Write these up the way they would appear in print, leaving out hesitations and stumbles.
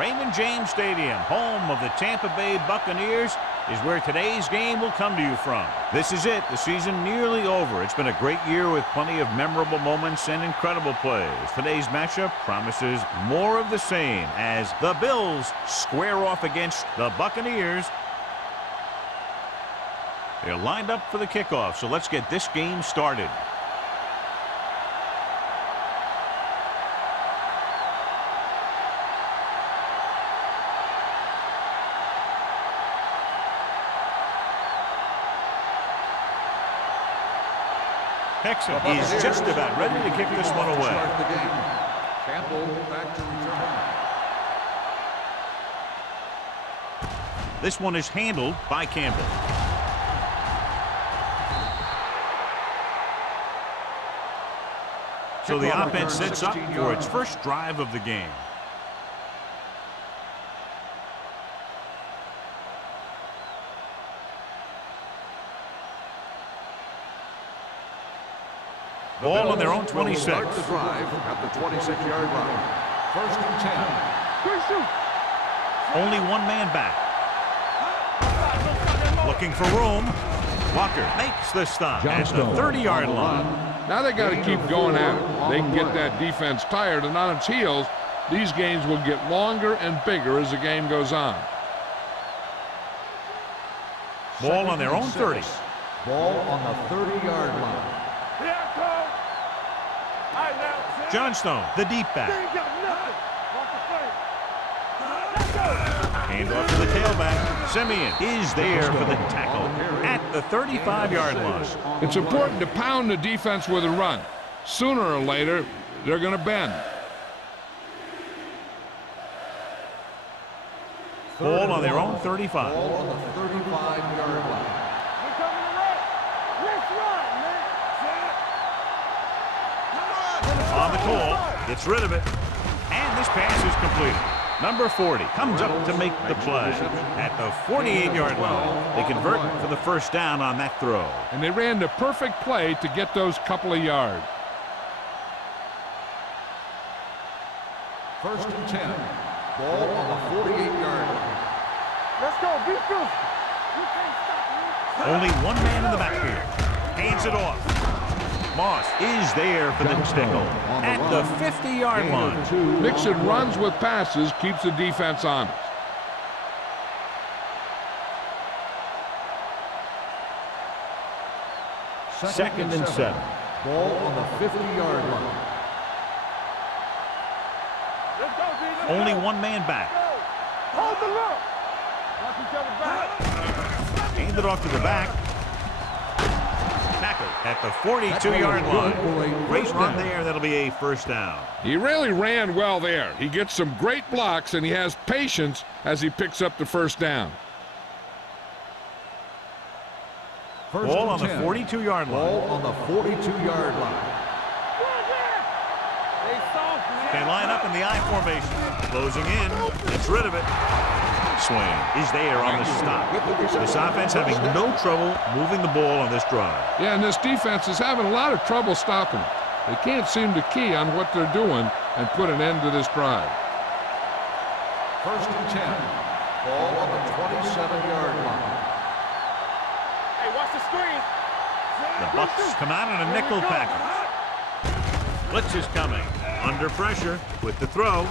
Raymond James Stadium, home of the Tampa Bay Buccaneers, is where today's game will come to you from. This is it, the season nearly over. It's been a great year with plenty of memorable moments and incredible plays. Today's matchup promises more of the same as the Bills square off against the Buccaneers. They're lined up for the kickoff, so let's get this game started. Texan is just about ready to kick this one away. Campbell back to return. This one is handled by Campbell. So the offense sets up for its first drive of the game. Ball on their own 26. Start the drive at the 26-yard line. 1st and 10. Only one man back. Looking for room. Walker makes the stop at the 30-yard line. Now they got to keep going at it. They can get that defense tired and on its heels. These games will get longer and bigger as the game goes on. Ball on their own 30. Ball on the 30-yard line. Johnstone, the deep back. Hand off to the tailback. Simeon is there for the tackle at the 35-yard line. It's important to pound the defense with a run. Sooner or later, they're going to bend. Ball on their own 35. Ball on the 35-yard line. On the call, gets rid of it, and this pass is completed. Number 40 comes up to make the play at the 48-yard line. They convert for the first down on that throw. And they ran the perfect play to get those couple of yards. 1st and 10. Ball on the 48-yard line. Let's go, beat this. Only one man in the backfield. Hands it off. Moss is there for the tackle at the 50-yard line. Mixing runs with passes keeps the defense honest. Second and 7. Ball on the 50-yard line. Only one man back. Hold the look. Watch each other back. Hand it off to the back. Tackle at the 42-yard line. Great run there. That'll be a first down. He really ran well there. He gets some great blocks, and he has patience as he picks up the first down. Ball on the 42-yard line. Ball on the 42-yard line. They line up in the I formation. Closing in. Gets rid of it. Swain is there on the stop. This offense having no trouble moving the ball on this drive. Yeah, and this defense is having a lot of trouble stopping it. They can't seem to key on what they're doing and put an end to this drive. 1st and 10. Ball on the 27-yard line. Hey, watch the screen. The Bucs come out in a nickel package. Blitz is coming. Under pressure with the throw.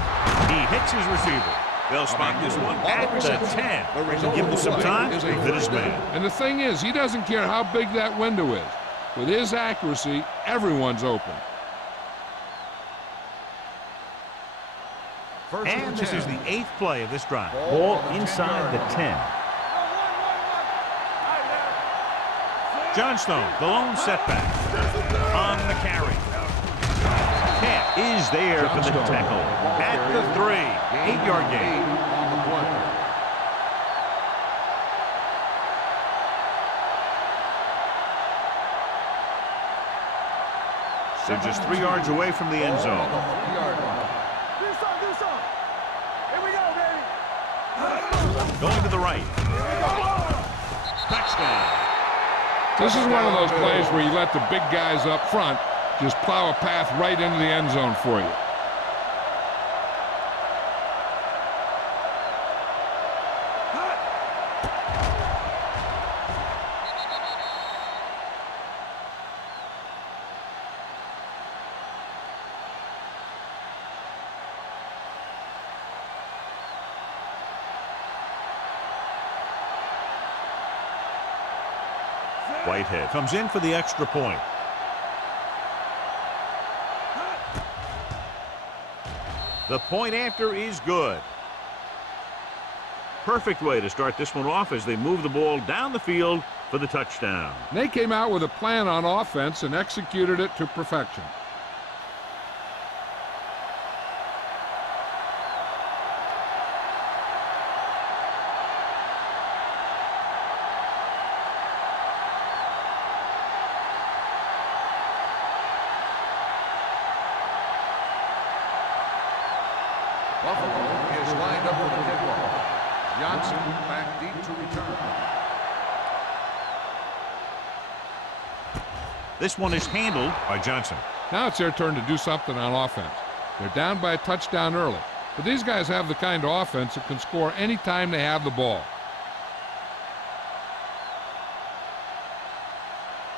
He hits his receiver. They'll spot this one at the 10. Give him some time to hit his man. And the thing is, he doesn't care how big that window is. With his accuracy, everyone's open. And this is the 8th play of this drive. Ball inside the 10. Johnstone, the lone setback. On the carry. Camp is there for the tackle at the 3. 8-yard gain. They're just 3 yards away from the end zone. Do something. Here we go, baby. Going to the right. Touchdown. This is one of those plays where you let the big guys up front just plow a path right into the end zone for you. Whitehead comes in for the extra point. The point after is good. Perfect way to start this one off as they move the ball down the field for the touchdown. They came out with a plan on offense and executed it to perfection. Buffalo is lined up for the kickoff. Johnson back deep to return. This one is handled by Johnson. Now it's their turn to do something on offense. They're down by a touchdown early, but these guys have the kind of offense that can score anytime they have the ball.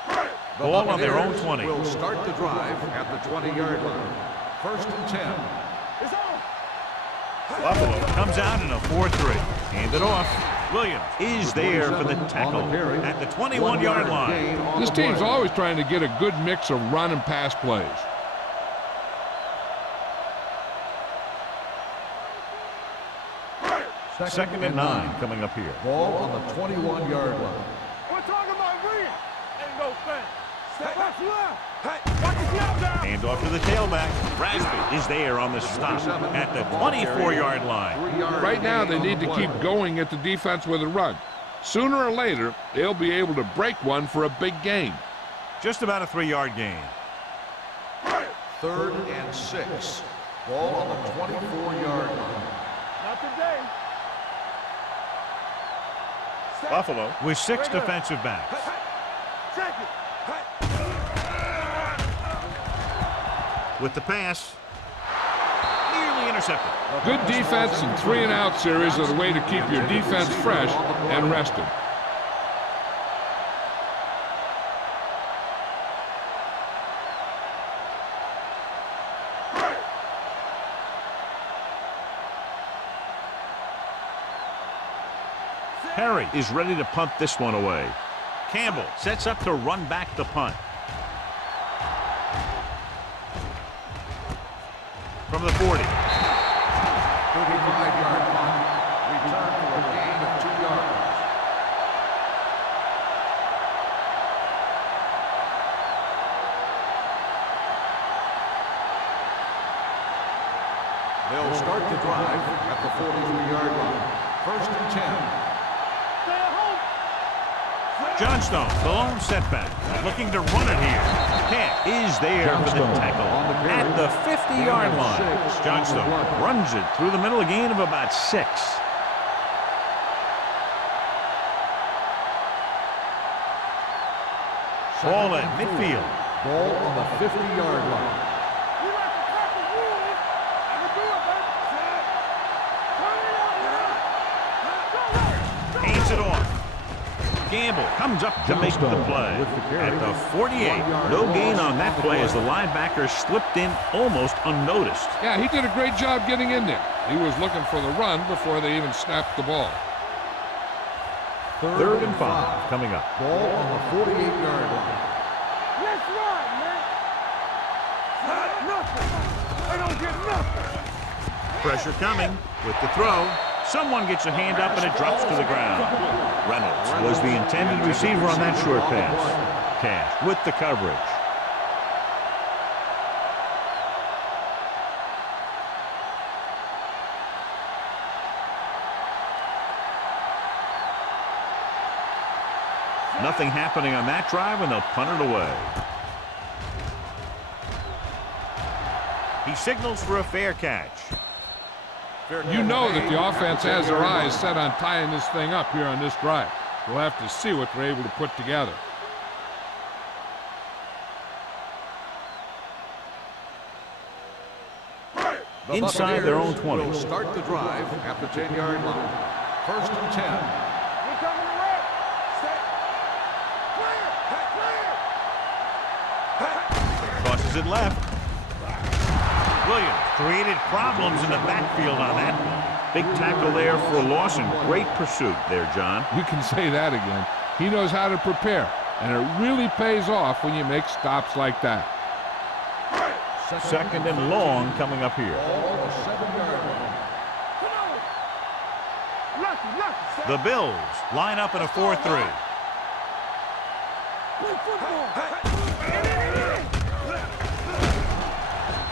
The Ball on their own 20. Will start the drive at the 20-yard line. 1st and 10. It's on. Buffalo comes out in a 4-3. Handed off. Williams is there for the tackle at the 21-yard line. This team's always trying to get a good mix of run and pass plays. Second and 9 coming up here. Ball on the 21-yard line. We're talking about reading. Ain't no thing. Step back left. Hey, watch the snap down. Hand off to the tailback. Rasby is there on the stop at the 24-yard line. Right now, they need to keep going at the defense with a run. Sooner or later, they'll be able to break one for a big gain. Just about a 3-yard gain. 3rd and 6. Ball on the 24-yard line. Not today. Buffalo with 6 defensive backs. Check it. With the pass, nearly intercepted. Good defense and 3-and-out series are the way to keep your defense fresh and rested. Perry is ready to punt this one away. Campbell sets up to run back the punt. From the 40. 35-yard punt. Return for a gain of 2 yards. They'll start the drive at the 43-yard line. 1st and 10. Johnstone, the lone setback, looking to run it here. Cat is there for the tackle at the 50-yard line. Johnstone runs it through the middle, a gain of about 6. Ball at midfield. Ball on the 50-yard line. We like to crack the rules. We do it, baby. Hands it off. Gamble comes up to make the play at the 48. No gain on that play as the linebacker slipped in almost unnoticed. Yeah, he did a great job getting in there. He was looking for the run before they even snapped the ball. 3rd and 5 coming up. Ball on the 48-yard line. Let's run, man. Nothing. I don't get nothing. Pressure coming with the throw. Someone gets a hand up and it drops to the ground. Reynolds was the intended receiver on that short pass. Cash with the coverage. Nothing happening on that drive, and they'll punt it away. He signals for a fair catch. You know that the offense has their eyes set on tying this thing up here on this drive. We'll have to see what they're able to put together. Inside their own 20. Will start the drive at the 10-yard line. 1st and 10. We're coming to right. Set. Clear. Tosses it left. Williams created problems in the backfield on that. Big tackle there for Lawson. Great pursuit there, John. You can say that again. He knows how to prepare. And it really pays off when you make stops like that. Second and long coming up here. Ball on the 7-yard line. The Bills line up in a 4-3.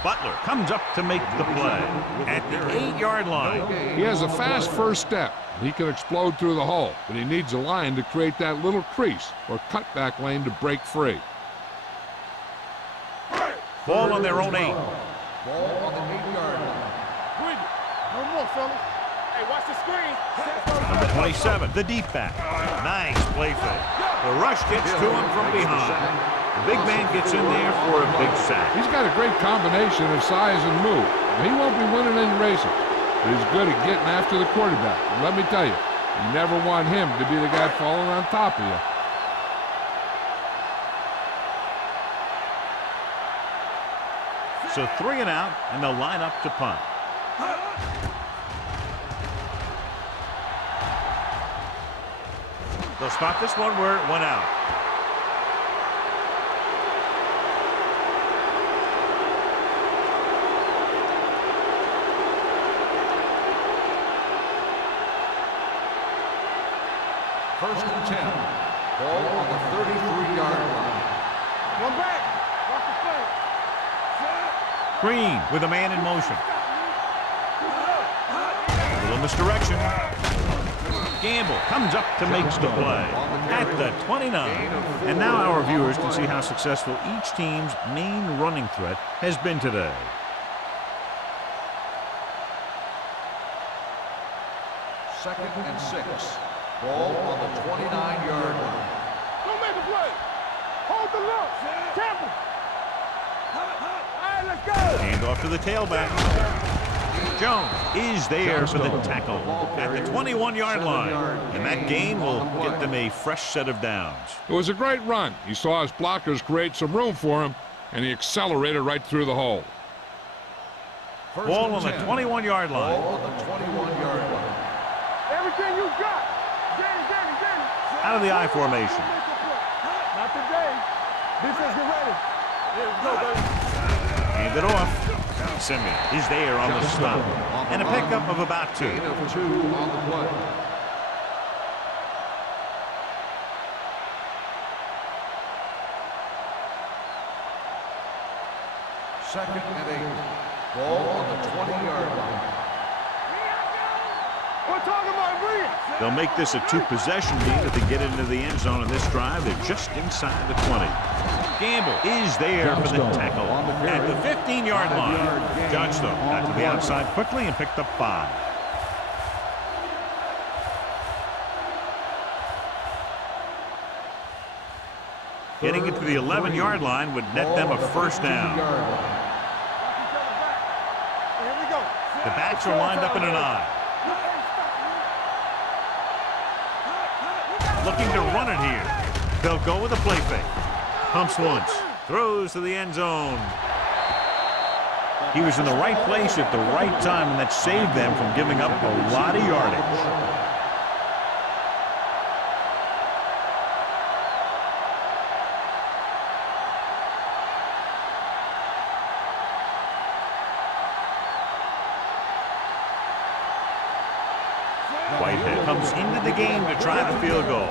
Butler comes up to make the play at the 8-yard line. He has a fast first step. He can explode through the hole, but he needs a line to create that little crease or cutback lane to break free. Ball on their own 8. Ball on the 8-yard line. No more, fellas. Hey, watch the screen. Number 27, the deep back. Nice play fake. The rush gets to him from behind. The big man gets in there for a big sack. He's got a great combination of size and move. He won't be winning any races, but he's good at getting after the quarterback. And let me tell you, you never want him to be the guy falling on top of you. So 3 and out, and they'll line up to punt. They'll spot this one where it went out. First and 10. Ball on the 33-yard line. One back. Watch the play. Green with a man in motion. A little misdirection. Gamble comes up to make the play at the 29. And now our viewers can see how successful each team's main running threat has been today. Second and 6. Ball on the 29-yard line. Don't make the play. Hold the look. Temple. All right, let's go. Hand off to the tailback. Jones is there for the tackle at the 21-yard line. And that gain will get them a fresh set of downs. It was a great run. He saw his blockers create some room for him, and he accelerated right through the hole. Ball on the 21-yard line. Ball on the 21-yard line. Everything you got. Danny. Out of the I formation. Not today. Defense get ready. Here we go, baby. Hand it off. Simeon is there on the stop. And a pickup of about 2. Gain of 2 on the play. Second and 8. Ball on the 20-yard line. We're talking about Bree. They'll make this a 2-possession game if they get into the end zone on this drive. They're just inside the 20. Gamble is there for the tackle at the 15-yard line. Johnstone got to the outside quickly and picked up 5. Getting it to the 11-yard line would net them a first down. Here we go. The backs are lined up in an I. Looking to run it here. They'll go with a play fake. Pumps once. Throws to the end zone. He was in the right place at the right time, and that saved them from giving up a lot of yardage. Whitehead comes into the game to try the field goal.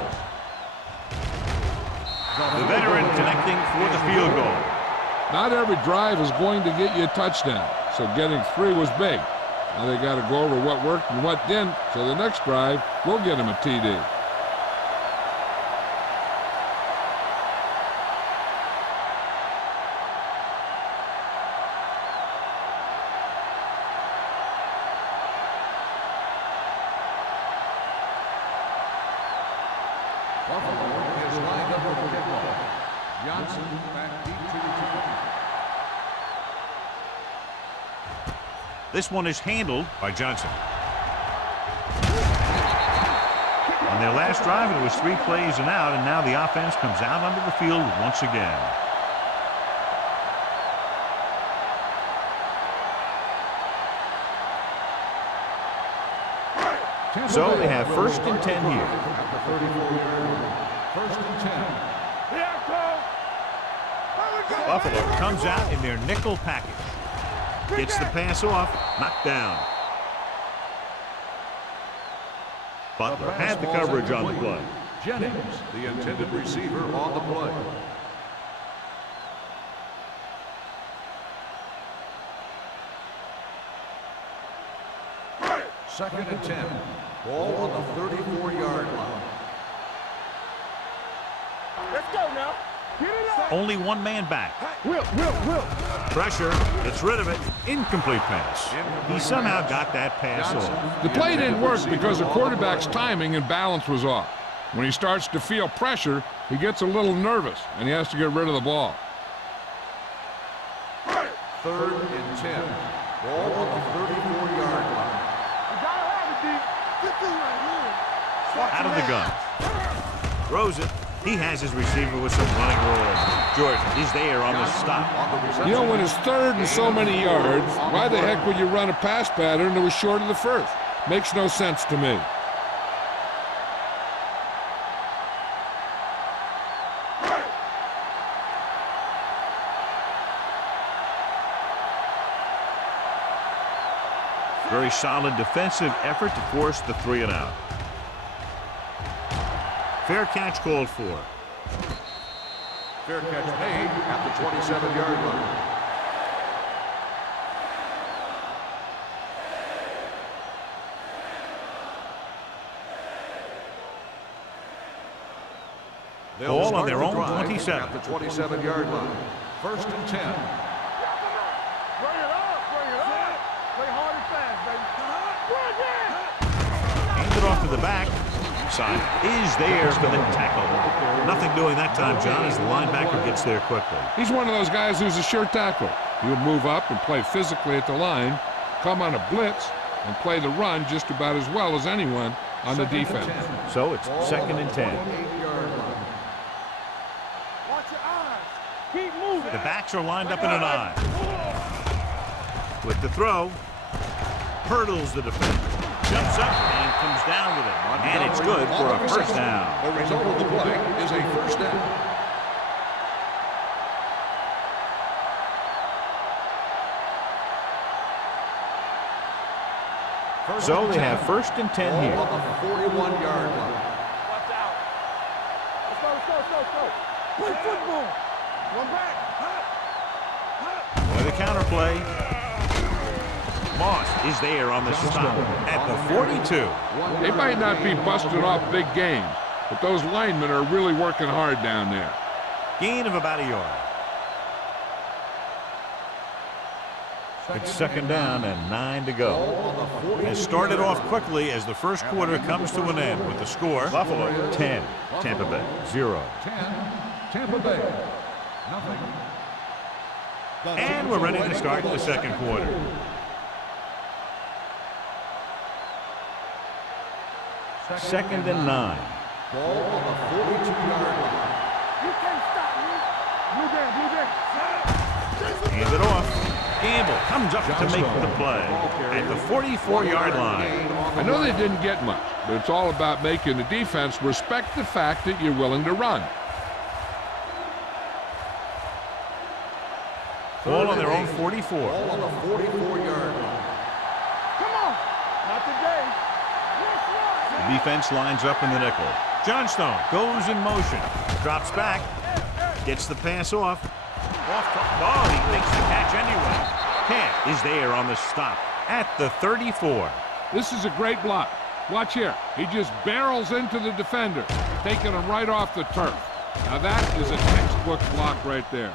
The veteran connecting for the field goal. Not every drive is going to get you a touchdown, so getting 3 was big. Now they got to go over what worked and what didn't, so the next drive will get him a TD. Buffalo is lined up for the kickoff. Johnson back deep to the 20. This one is handled by Johnson. On their last drive, it was 3 plays and out, and now the offense comes out onto the field once again. So they have first and 10 here. At the 34-yard line. First and 10. Buffalo comes out in their nickel package. Gets the pass off, knocked down. Butler had the coverage on the play. Jennings, the intended receiver on the play. Second and 10. Ball on the 34-yard line. Let's go now. Get it up. Only one man back. Will. Pressure, gets rid of it. Incomplete pass. He somehow got that pass off. The play didn't work because the quarterback's timing and balance was off. When he starts to feel pressure, he gets a little nervous, and he has to get rid of the ball. Third and 10. Ball on the 34-yard line. Out of the gun. Throws it. He has his receiver with some running room. Jordan, he's there on the stop. You know, when it's third and so many yards, why the heck would you run a pass pattern that was short of the first? Makes no sense to me. Very solid defensive effort to force the 3 and out. Fair catch called for. Fair catch made at the 27-yard line. Ball on their own drive 27. At the 27-yard line. First and 10. Bring it up. Play hard and fast, baby. Hands it off to the back. Side is there for the tackle. Nothing doing that time, John, as the linebacker gets there quickly. He's one of those guys who's a sure tackle. He would move up and play physically at the line, come on a blitz, and play the run just about as well as anyone on the defense. So it's second and 10. Watch your eyes. Keep moving. The backs are lined up in an eye. With the throw, hurdles the defender. Jumps up and comes down with it. And it's good for a first down. The result of the play is a first down. So they have first and 10 here. On the 41-yard line. Watch out. Let's go. Play football. One back. With a counterplay. Moss is there on the stop at the 42. They might not be busting off big games, but those linemen are really working hard down there. Gain of about a yard. It's second down and 9 to go. Has started off quickly as the first quarter comes to an end with the score Buffalo 10, Tampa Bay 0. 10, Tampa Bay, nothing. And we're ready to start the second quarter. Second and 9. Ball on the 42-yard line. You can't stop me. Blue down. Hand it off. Gamble comes up to make the play at the 44-yard line. I know they didn't get much, but it's all about making the defense respect the fact that you're willing to run. Ball on their own 44. Ball on the 44-yard line. Come on. Not today. The defense lines up in the nickel. Johnstone goes in motion. Drops back. Gets the pass off. Oh, he makes the catch anyway. Camp is there on the stop at the 34. This is a great block. Watch here. He just barrels into the defender, taking him right off the turf. Now that is a textbook block right there.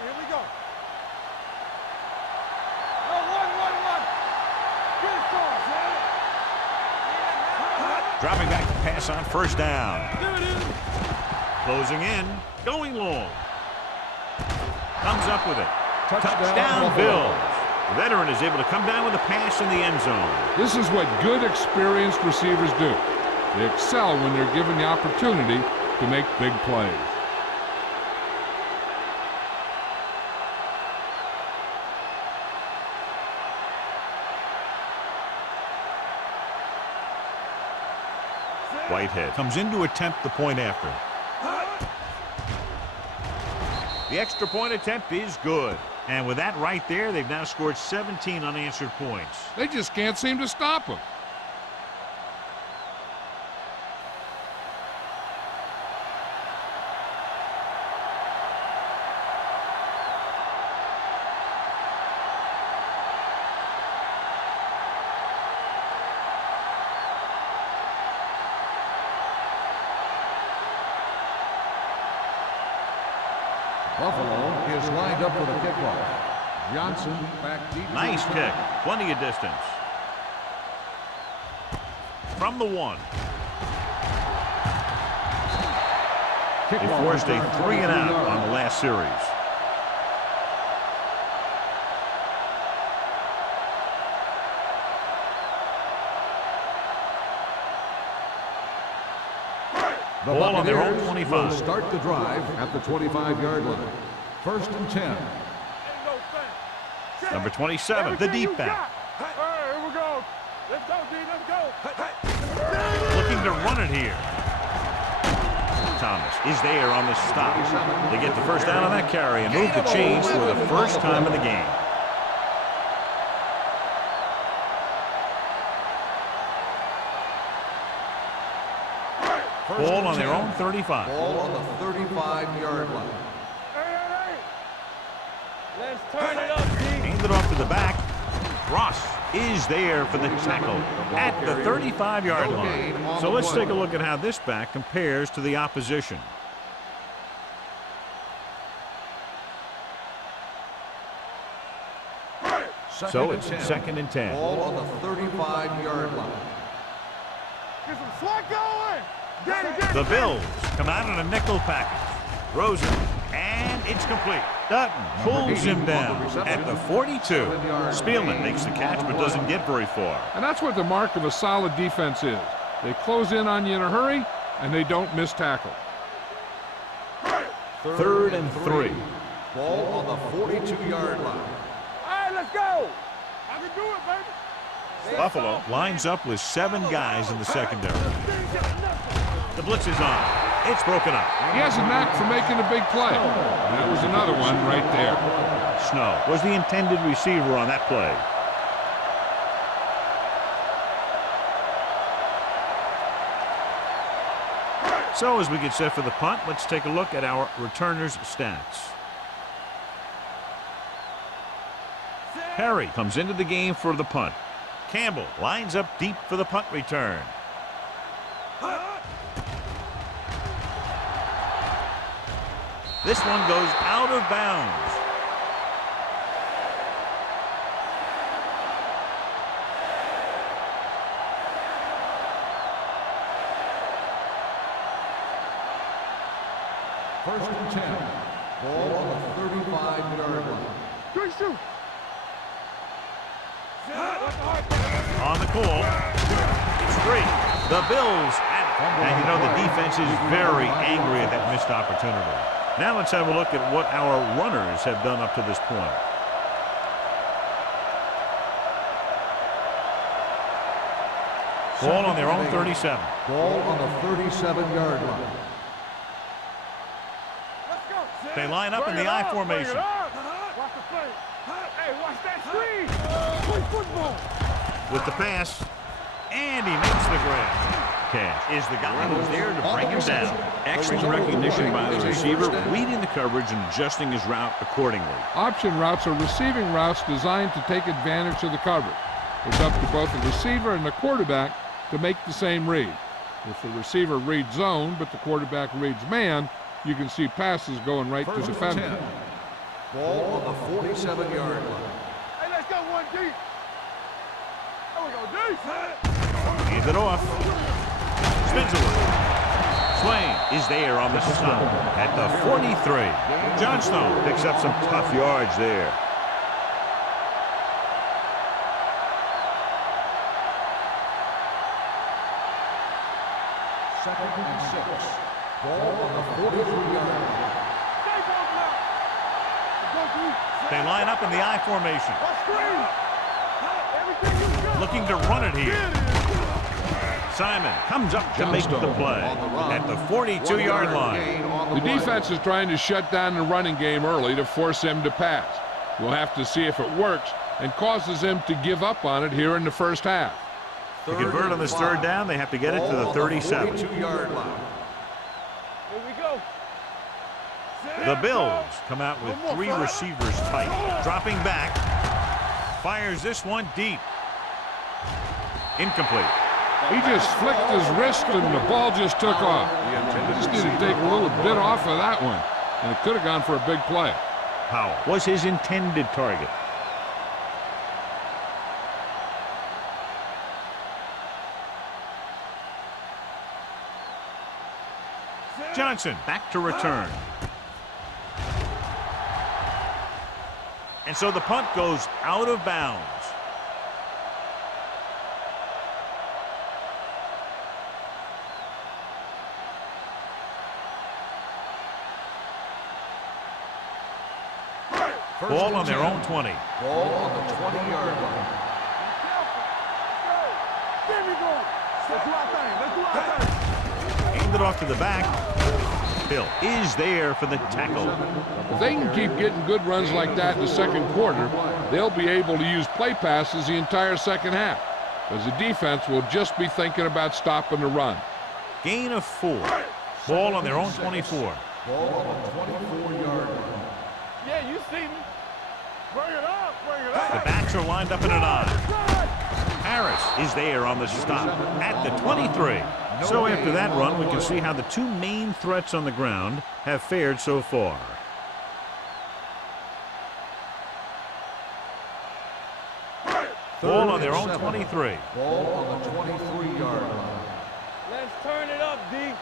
Here we go. One. Get it going, Dropping back to pass on first down. Closing in. Going long. Comes up with it. Touchdown Bills. The veteran is able to come down with a pass in the end zone. This is what good, experienced receivers do. They excel when they're given the opportunity to make big plays. Whitehead comes in to attempt the point after. The extra point attempt is good. And with that right there, they've now scored 17 unanswered points. They just can't seem to stop him. Buffalo is lined up for the kickoff. Johnson back deep. Nice kick. Plenty of distance. From the 1. They forced a 3-and-out on the last series. The Ball on their own Buccaneers 25. will start the drive at the 25-yard line. 1st and 10. Number 27, the deep back. Here we go. Let's go, D. Let's go. Looking to run it here. Thomas is there on the stop. They get the first down on that carry and move the chains for the first time in the game. Ball on their own 35. Ball on the 35-yard line. Hey. Let's turn it up, D. Handed off to the back. Ross is there for the tackle at the 35-yard line. So let's take a look at how this back compares to the opposition. So it's 2nd and 10. Ball on the 35-yard line. Get some slack going. Get it. The Bills come out in a nickel package. Rosen, and it's complete. Dutton pulls him down at the 42. Spielman makes the catch but doesn't get very far. And that's what the mark of a solid defense is. They close in on you in a hurry, and they don't miss tackle. 3rd and 3. Ball on the 42-yard line. All right, let's go. I can do it, baby. Buffalo lines up with 7 guys in the secondary. The blitz is on. It's broken up. He has a knack for making a big play. And that was another one right there. Snow was the intended receiver on that play. So as we get set for the punt, let's take a look at our returners' stats. Perry comes into the game for the punt. Campbell lines up deep for the punt return. This one goes out of bounds. First and 10. Ball on the 35-yard line. Good shoot. On the call. It's free. The Bills at it. And you know the defense is very angry at that missed opportunity. Now let's have a look at what our runners have done up to this point. Ball on their own 37. Ball on the 37-yard line. Let's go. They line up in the I formation. Watch the play. Hey, watch that screen. Play football. With the pass. And he makes the grab. Cash is the guy who's there to bring him down. Excellent recognition by the receiver, reading the coverage and adjusting his route accordingly. Option routes are receiving routes designed to take advantage of the coverage. It's up to both the receiver and the quarterback to make the same read. If the receiver reads zone, but the quarterback reads man, you can see passes going right to defender. Ball on the 47-yard line. Hey, let's go one deep. There we go, deep. Hands it off. Spins away. Swain is there on the stop at the 43. John Snow picks up some tough yards there. Second and 6. Ball on the 43-yard line. They line up in the I formation. Looking to run it here. Simon comes up to make the play at the 42-yard line. The defense is trying to shut down the running game early to force him to pass. We'll have to see if it works and causes him to give up on it here in the first half. To convert on this third down, they have to get it to the 37. 42-yard line. Here we go. The Bills come out with 3 receivers tight. Dropping back. Fires this one deep. Incomplete. He just flicked his wrist and the ball just took off. Just needed to take a little bit off of that one, and it could have gone for a big play. Powell was his intended target. Johnson back to return. And so the punt goes out of bounds. Ball on their own 20. Ball on the 20-yard line. There we go. Let's do our thing. Let's do our thing. Aimed it off to the back. Hill is there for the tackle. If they can keep getting good runs like that in the second quarter, they'll be able to use play passes the entire second half, as the defense will just be thinking about stopping the run. Gain of 4. Ball on their own 24. Ball on the 24-yard line. Yeah, you see me. Bring it up. Bring it up. The backs are lined up in an I. Harris is there on the stop at the 23. So after that run, we can see how the 2 main threats on the ground have fared so far. Ball on their own 23. Ball on the 23-yard line. Let's turn it up, D.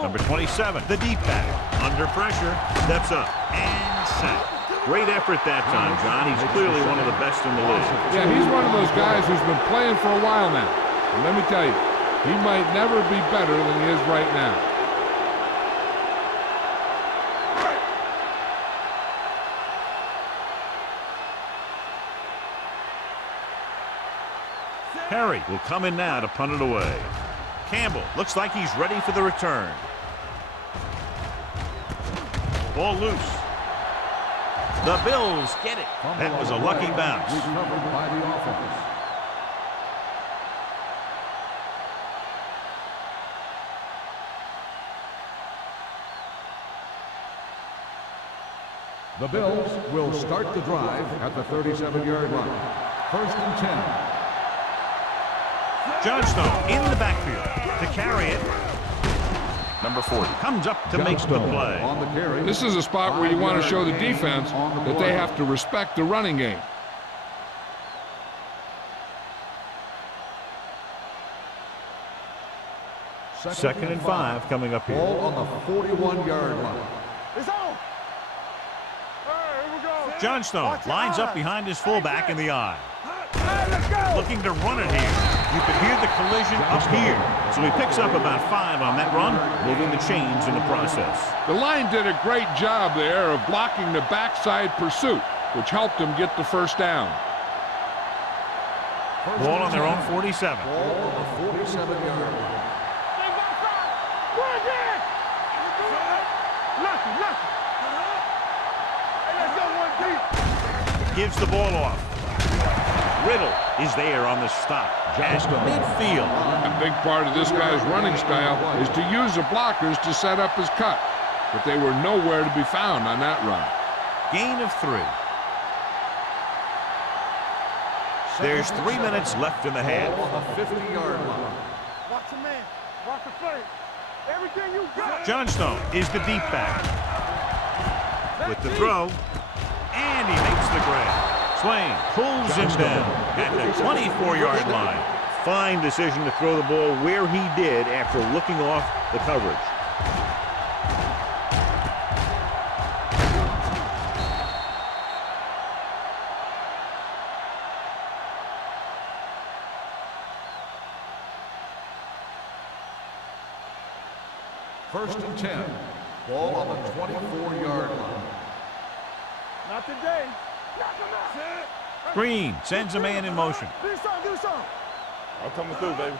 Number 27, the deep back. Under pressure, steps up and sacked. Great effort that time, John. He's clearly one of the best in the league. Yeah, he's one of those guys who's been playing for a while now. And let me tell you, he might never be better than he is right now. Perry will come in now to punt it away. Campbell looks like he's ready for the return. Ball loose. The Bills get it. That was a lucky bounce. Recovered by the offense. The Bills will start the drive at the 37-yard line. 1st and 10. Johnstone in the backfield to carry it. Number 40 comes up to make the play. On the carry. This is a spot where you want to show the defense that they have to respect the running game. Second and 5 coming up here. Ball on the 41-yard line. It's on. All right, here we go. Johnstone lines up behind his fullback in the I. Hey, let's go. Looking to run it here. You could hear the collision up here. So he picks up about 5 on that run, moving the chains in the process. The line did a great job there of blocking the backside pursuit, which helped them get the first down. Ball on their own 47. Ball on the 47-yard line. Gives the ball off. Riddle is there on the stop. At midfield. A big part of this guy's running style is to use the blockers to set up his cut, but they were nowhere to be found on that run. Gain of 3. There's 3 minutes left in the half. Ball on the 50-yard line. Watch the man. Watch the play. Everything you got. Johnstone is the deep back. With the throw. And he makes the grab. Swain pulls him down at the 24-yard line. Fine decision to throw the ball where he did after looking off the coverage. First and 10. Ball on the 24-yard line. Not today. Knock him out. Green sends a man in motion. Do something. Do something. I'm coming through, baby.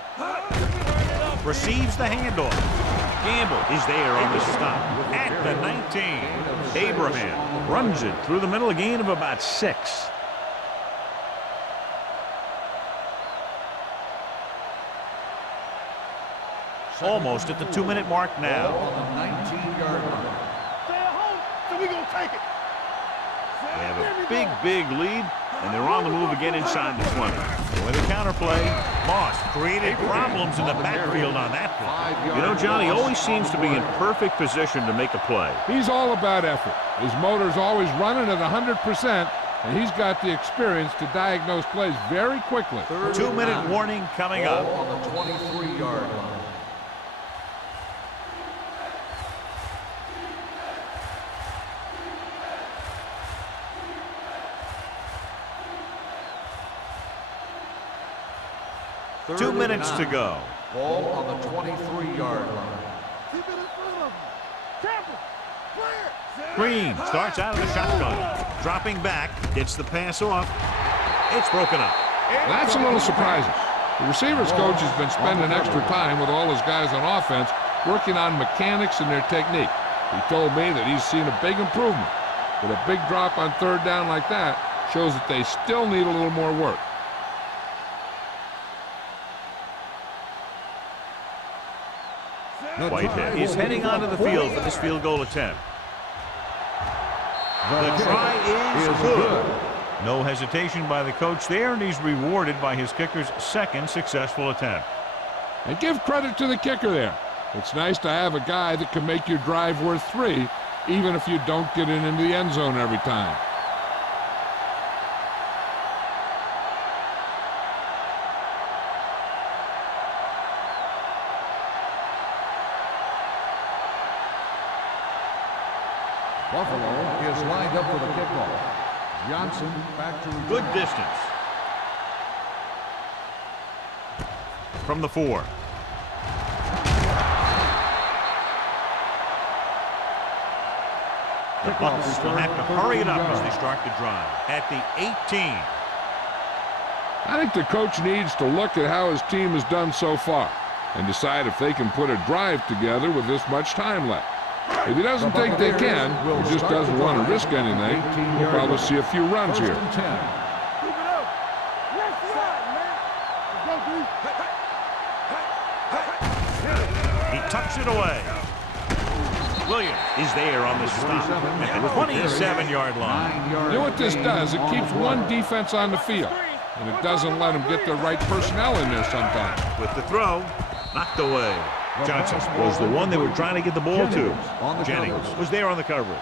Receives the handoff. Gamble is there on the stop at the 19. Abraham runs it through the middle, a gain of about 6. Almost at the 2-minute mark now. On the 19-yard line. Stay at home, so we gonna take it. They have a big lead, and they're on the move again inside the 20. With a counterplay, Moss created problems in the backfield on that play. You know, Johnny always seems to be in perfect position to make a play. He's all about effort. His motor's always running at 100%, and he's got the experience to diagnose plays very quickly. 2-minute warning coming up. On the 23-yard line. Two minutes to go. Ball on the 23-yard line. Keep it in front of him. Temple, clear. Green starts out of the shotgun. Dropping back, gets the pass off. It's broken up. That's a little surprising. The receivers coach has been spending extra time with all his guys on offense working on mechanics and their technique. He told me that he's seen a big improvement. But a big drop on 3rd down like that shows that they still need a little more work. Whitehead is heading onto the field for this field goal attempt. The try is good. No hesitation by the coach there, and he's rewarded by his kicker's 2nd successful attempt. And give credit to the kicker there. It's nice to have a guy that can make your drive worth 3, even if you don't get it into the end zone every time. Buffalo is lined up for the kickoff. Johnson back to return. Good distance. From the 4. The Bucs will have to hurry it up as they start the drive at the 18. I think the coach needs to look at how his team has done so far and decide if they can put a drive together with this much time left. If he doesn't think they can, he just doesn't want to risk anything, we'll probably see a few runs here. Keep it up. Left side, man. Let's go, He tucks it away. Williams is there on the stop at the 27-yard line. You know what this does? It keeps one defense on the field, and it doesn't let them get the right personnel in there sometimes. With the throw, knocked away. Johnson was the one they were trying to get the ball to. Jennings was there on the coverage.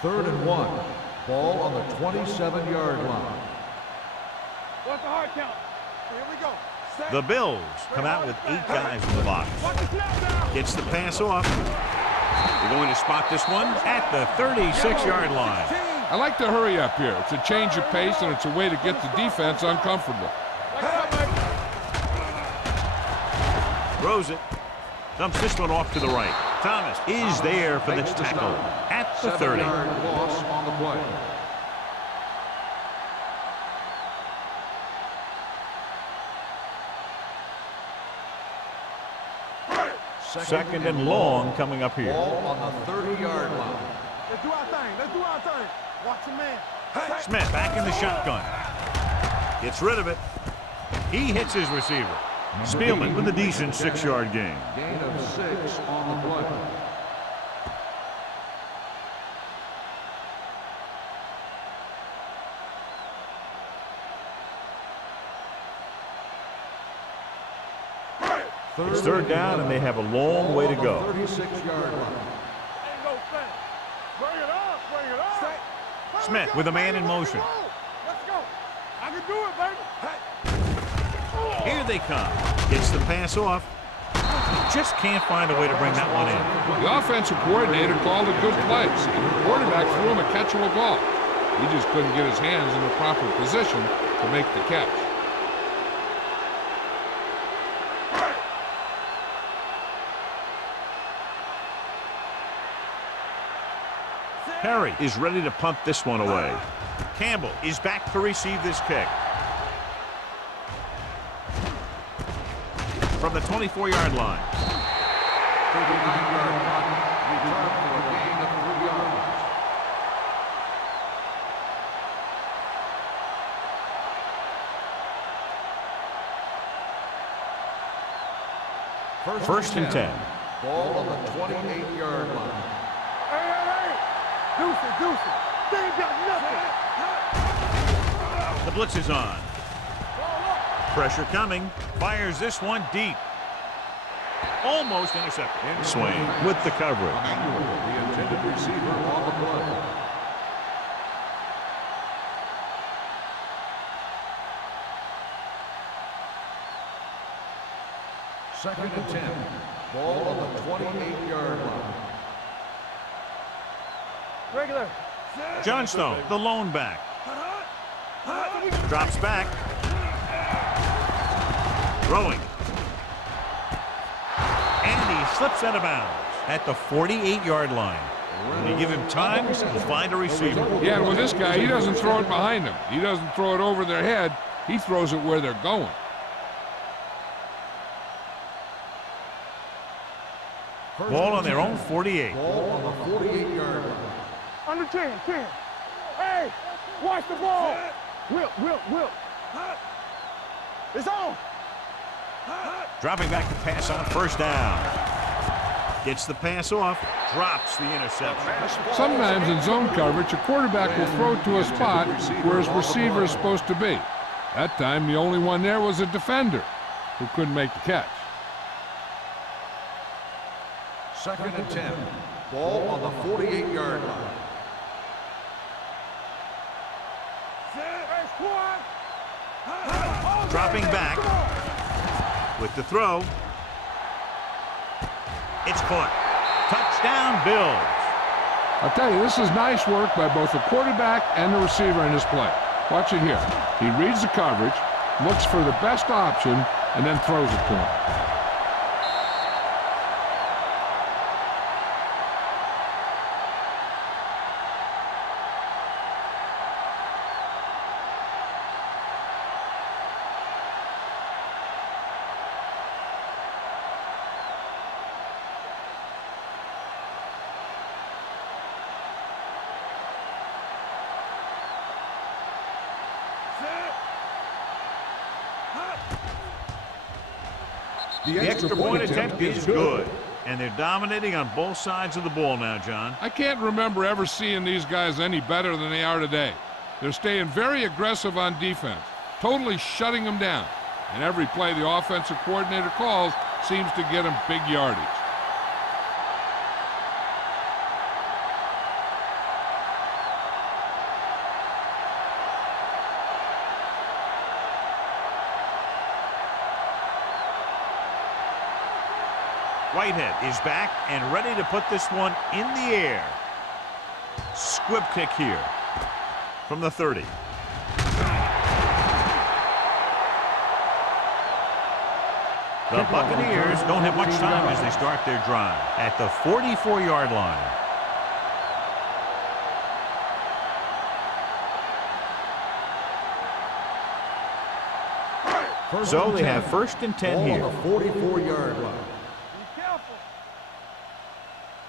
Third and 1. Ball on the 27-yard line. What's the hard count? Here we go. Set. The Bills come out with 8 guys in the box. Watch the snap down. Gets the pass off. They're going to spot this one at the 36-yard line. I like to hurry up here. It's a change of pace, and it's a way to get the defense uncomfortable. Throws it. Dumps this one off to the right. Thomas is there for the tackle at the 30. 7-yard loss on the play. Second and long coming up here. Ball on the 30-yard line. Let's do our thing. Let's do our thing. Watch the man. Smith back in the shotgun. Gets rid of it. He hits his receiver. Spielman with a decent 6-yard gain. Gain of 6 on the play. It's third down, and they have a long way to go. 36-yard line. Ain't no thing. Bring it on. Bring it on. Smith with a man in motion. Let's go. I can do it, baby. Here they come. Gets the pass off. Just can't find a way to bring that one in. The offensive coordinator called a good play. The quarterback threw him a catchable ball. He just couldn't get his hands in the proper position to make the catch. Set. Perry is ready to punt this one away. Campbell is back to receive this kick. From the 24-yard line. 39-yard punt, return for a gain of 3 yards. First and 10. Ball on the 28-yard line. Hey. Deuce it. They ain't got nothing. The blitz is on. Pressure coming. Fires this one deep. Almost intercepted. Swain with the coverage. The intended receiver on the play. Second and 10. Ball on the 28-yard line. Regular. Johnstone, the lone back. Drops back. Throwing. And he slips out of bounds at the 48-yard line. When you give him time, he'll find a receiver. Yeah, and with this guy, he doesn't throw it behind them. He doesn't throw it over their head. He throws it where they're going. Ball on their own 48. Ball on the 48-yard line. Under 10. Hey, watch the ball. Whip. It's on. Dropping back to pass on first down. Gets the pass off. Drops the interception. Sometimes in zone coverage, a quarterback will throw it to a spot where his receiver is supposed to be. That time, the only one there was a defender who couldn't make the catch. Second and 10. Ball on the 48-yard line. Dropping back with the throw. It's caught. Touchdown, Bills. I'll tell you, this is nice work by both the quarterback and the receiver in this play. Watch it here. He reads the coverage, looks for the best option, and then throws it to him. The extra point attempt is good. And they're dominating on both sides of the ball now, John. I can't remember ever seeing these guys any better than they are today. They're staying very aggressive on defense, totally shutting them down. And every play the offensive coordinator calls seems to get them big yardage. Whitehead is back and ready to put this one in the air. Squib kick here from the 30. The Buccaneers don't have much time as they start their drive at the 44-yard line. So they have first and 10 here. On the 44-yard line.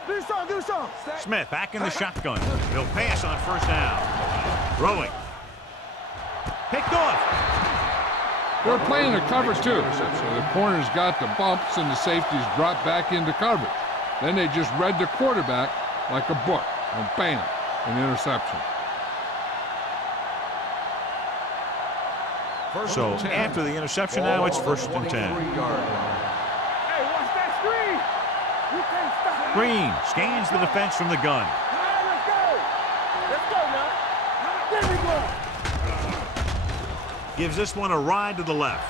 Do something. Smith back in the shotgun. He'll pass on first down. Throwing. Picked off. They're playing a cover two, so the corners got the bumps and the safeties dropped back into coverage. Then they just read the quarterback like a book, and bam, an interception. So after the interception now, it's first and 10. Hey, watch that screen. You can't stop. Green scans the defense from the gun. All right, let's go now. There we go. Gives this one a ride to the left.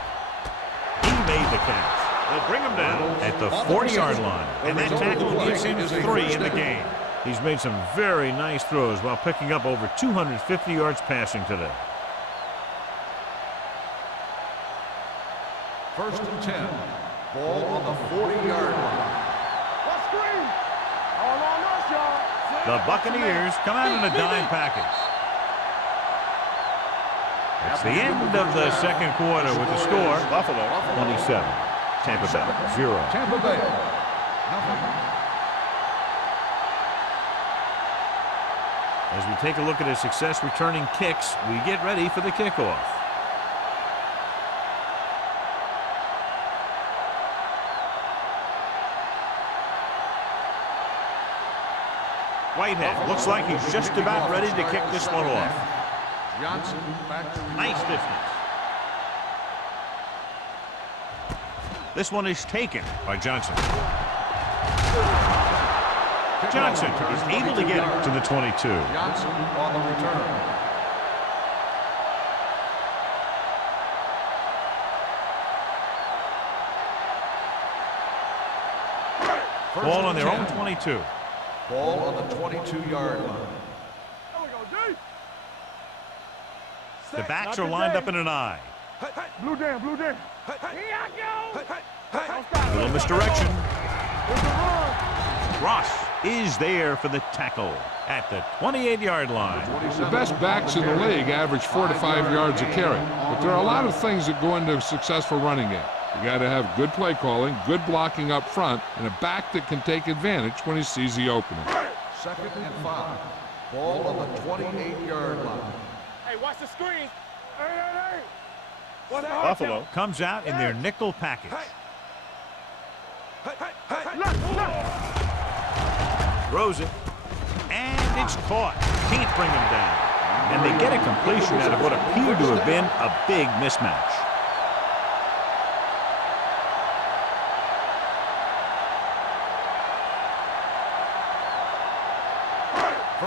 He made the catch. They'll bring him down at the 40-yard line. And that tackle gives him 3 in the game. He's made some very nice throws while picking up over 250 yards passing today. First and 10. Ball on the 40-yard line. What screen? All on us, y'all. The Buccaneers come out in a dime package. It's the end of the second quarter with the score. Buffalo 27, Tampa Bay 0. Tampa Bay, nothing. As we take a look at his success returning kicks, we get ready for the kickoff. Whitehead looks like he's just about ready to kick this one off. Johnson back to Nice distance. This one is taken by Johnson. Johnson is able to get it to the 22. Johnson on the return. Ball on their own 22. Ball on the 22-yard line. There we go, D. The backs are lined up in an I. Blue down, blue down. Here I go. Little misdirection. There's a run. Ross is there for the tackle at the 28-yard line. The best backs in the league average 4 to 5 yards a carry, but there are a lot of things that go into a successful running game. You got to have good play calling, good blocking up front, and a back that can take advantage when he sees the opening. 2nd and 5. Ball on the 28-yard line. Hey, watch the screen. Hey. What's the Buffalo comes out in their nickel package. Look. Throws it, and it's caught. Can't bring him down. And they get a completion out of what appeared to have been a big mismatch.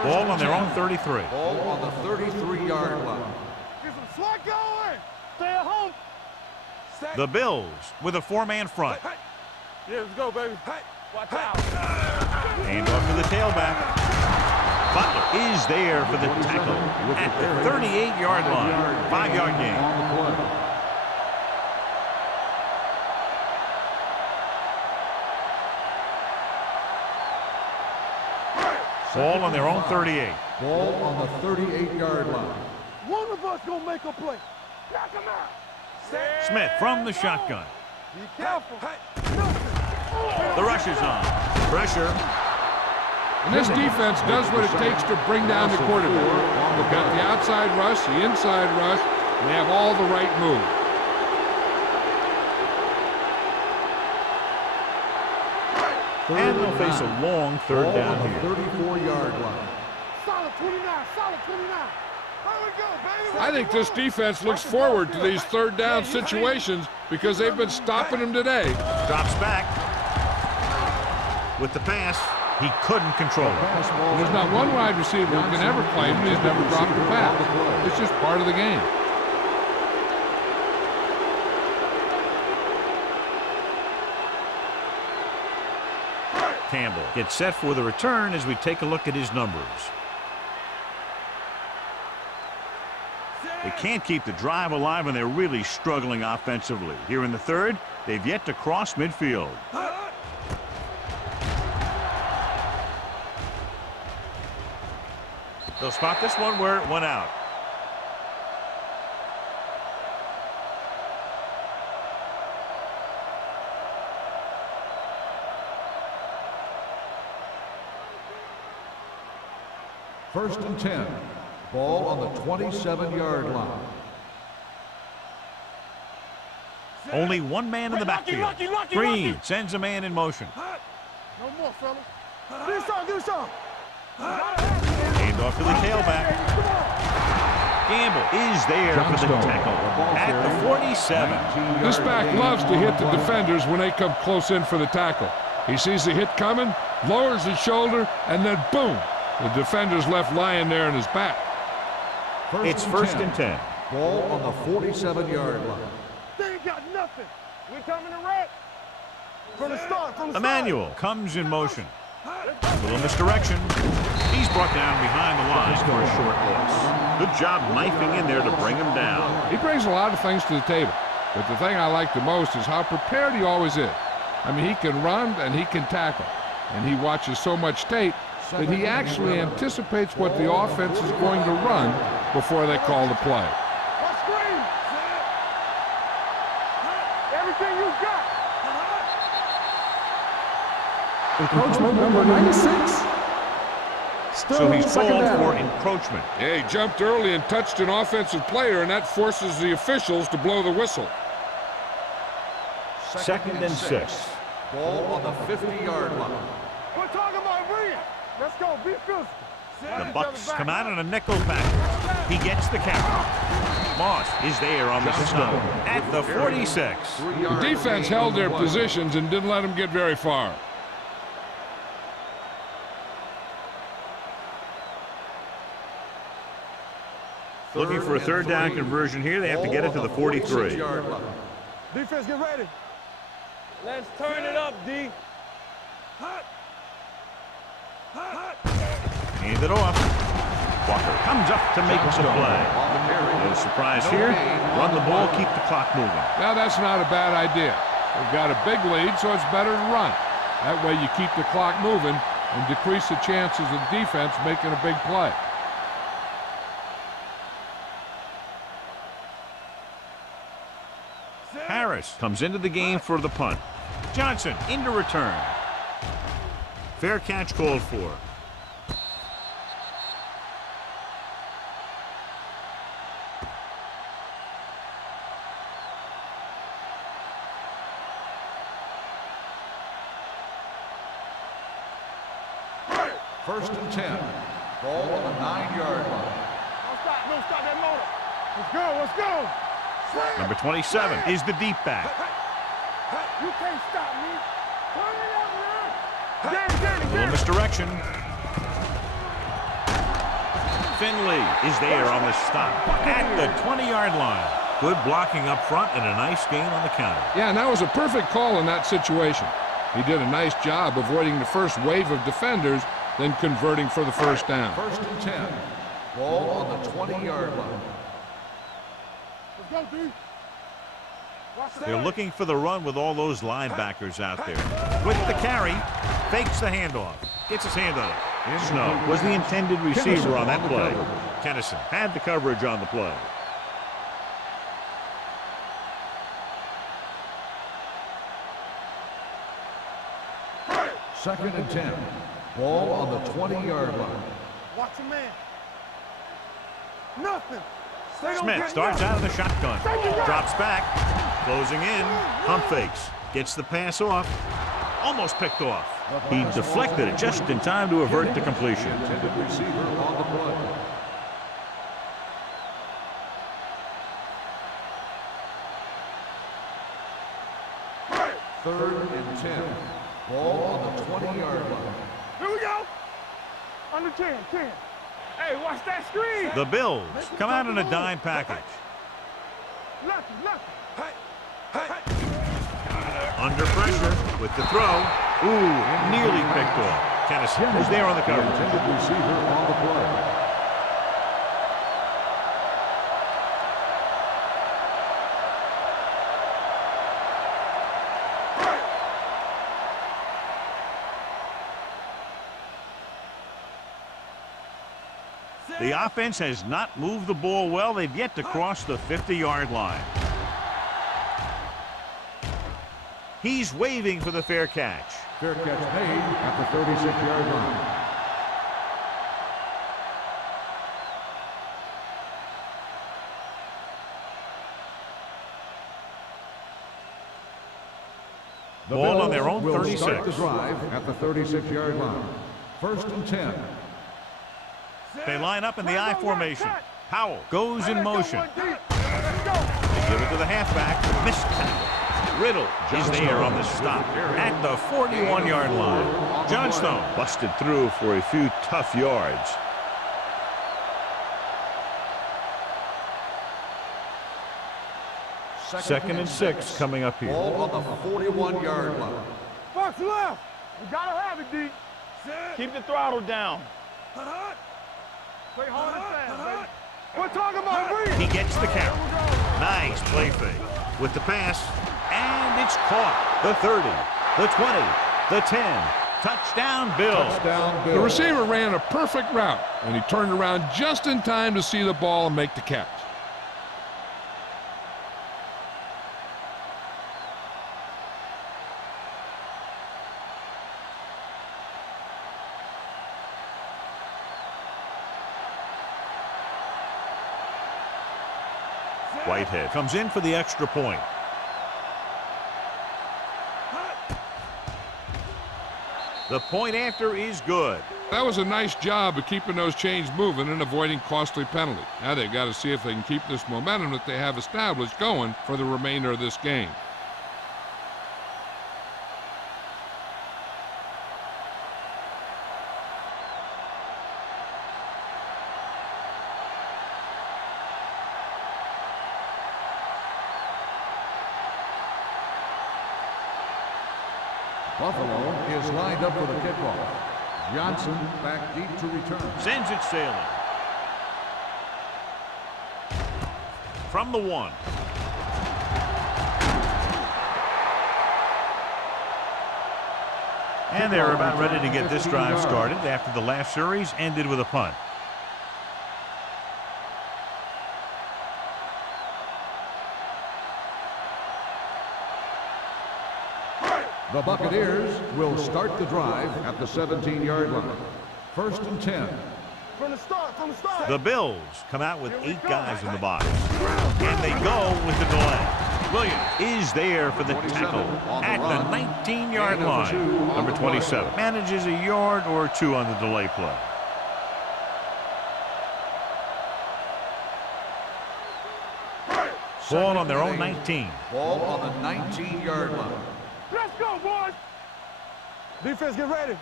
Ball on their own 33. Ball on the 33-yard line. Get some slack going. Stay at home. The Bills with a 4-man front. Yeah, let's go, baby. Watch out. Hand off to the tailback. Butler is there for the tackle at the 38-yard line. 5-yard gain. Ball on their own 38. Ball on the 38-yard line. One of us gonna make a play. Knock him out. Smith from the shotgun. Be careful. The rush is on. Pressure. And this defense does what it takes to bring down the quarterback. They've got the outside rush, the inside rush, and they have all the right moves. And they'll face a long third down on here. the 34-yard line. Solid 29. Solid 29. There we go, baby. I think this defense looks forward to these third down situations because they've been stopping them today. Drops back. With the pass, he couldn't control it. And there's not one wide receiver who can ever claim he's never dropped a pass. It's just part of the game. Campbell gets set for the return as we take a look at his numbers. They can't keep the drive alive, and they're really struggling offensively. Here in the third, they've yet to cross midfield. They'll spot this one where it went out. First and 10. Ball on the 27-yard line. Only one man in the backfield. Green sends a man in motion. No more, fellas. Do something. Hand off to the tailback. Gamble is there for the tackle at the 47. This back loves to hit the defenders when they come close in for the tackle. He sees the hit coming, lowers his shoulder, and then boom, the defender's left lying there in his back. It's first and 10. Ball on the 47-yard line. They ain't got nothing. We coming to wreck. From the start. Emmanuel comes in motion. Little misdirection. He's brought down behind the line for a short loss. Good job knifing in there to bring him down. He brings a lot of things to the table, but the thing I like the most is how prepared he always is. I mean, he can run and he can tackle, and he watches so much tape that he actually anticipates what the offense is going to run before they call the play. What screen? Everything you got. Encroachment number 96. So he's called for encroachment. Yeah, he jumped early and touched an offensive player, and that forces the officials to blow the whistle. Second and 6. Ball on the 50-yard line. We're talking about brilliant. Let's go. Be physical. The Bucks come out in a nickel back. He gets the carry. Moss is there on the stop at the 46. The defense held their positions and didn't let them get very far. Looking for a third down conversion here. They have to get it to the 43. Defense, get ready. Let's turn it up, D. Hand it off. Walker comes up to make the play. No surprise here. Run the ball, keep the clock moving. Now, that's not a bad idea. They've got a big lead, so it's better to run. That way you keep the clock moving and decrease the chances of the defense making a big play. Harris comes into the game for the punt. Johnson into return. Fair catch called for. First and 10. Ball on the 9-yard line. Don't stop that motor. Let's go. Let's go. Number 27 is the deep back. You can't stop me. Turn it up, man. Get it. Little misdirection. Finley is there on the stop at the 20-yard line. Good blocking up front and a nice gain on the counter. Yeah, and that was a perfect call in that situation. He did a nice job avoiding the first wave of defenders, then converting for the first down. First and 10. Ball on the 20-yard line. Let's go, D. They're looking for the run with all those linebackers out there. With the carry, fakes the handoff. Gets his hand on it. Snow was the intended receiver on that play. Kennison had the coverage on the play. Second and 10. Ball on the 20-yard line. Watch your man. Nothing. Smith starts out of the shotgun. Drops back. Closing in. Pump fakes. Gets the pass off. Almost picked off. He deflected it just in time to avert the completion. Intended receiver on the play. Third and 10. Ball on the 20-yard line. Here we go. Under 10. Hey, watch that screen. The Bills come out in a dime package. Left. Under pressure with the throw. Ooh, nearly picked off. Kennison was there on the coverage. Intended receiver on the play. The offense has not moved the ball well. They've yet to cross the 50-yard line. He's waving for the fair catch. Fair catch made at the 36-yard line. The Ball on Bills their own will 36. start the drive at the 36-yard line. First and 10. They line up in the I formation. Howell goes in motion. They give it to the halfback. Missed tackle. Riddle is there on the stop at the 41-yard line. Johnstone busted through for a few tough yards. Second and 6 coming up here. Ball on the 41-yard line. Bucks left. We gotta have it, D. Keep the throttle down. Play hard and fast, baby. We're talking about breathe. He gets the count. Nice play fake with the pass, and it's caught. The 30, the 20, the 10. Touchdown, Bills. Touchdown, The Bills. receiver ran a perfect route, and he turned around just in time to see the ball and make the catch. Whitehead comes in for the extra point. The point after is good. That was a nice job of keeping those chains moving and avoiding costly penalties. Now they've got to see if they can keep this momentum that they have established going for the remainder of this game. Buffalo is lined up for the kickoff. Johnson back deep to return. Sends it sailing. From the 1. And they're about ready to get this drive started after the last series ended with a punt. The Buccaneers will start the drive at the 17-yard line. 1st and 10. From the start. The Bills come out with 8 guys in the box. And they go with the delay. Williams is there for the tackle at the 19-yard line. Number 27 manages a yard or 2 on the delay play. Ball on their own 19. Ball on the 19-yard line. Let's go, boys. Defense, get ready.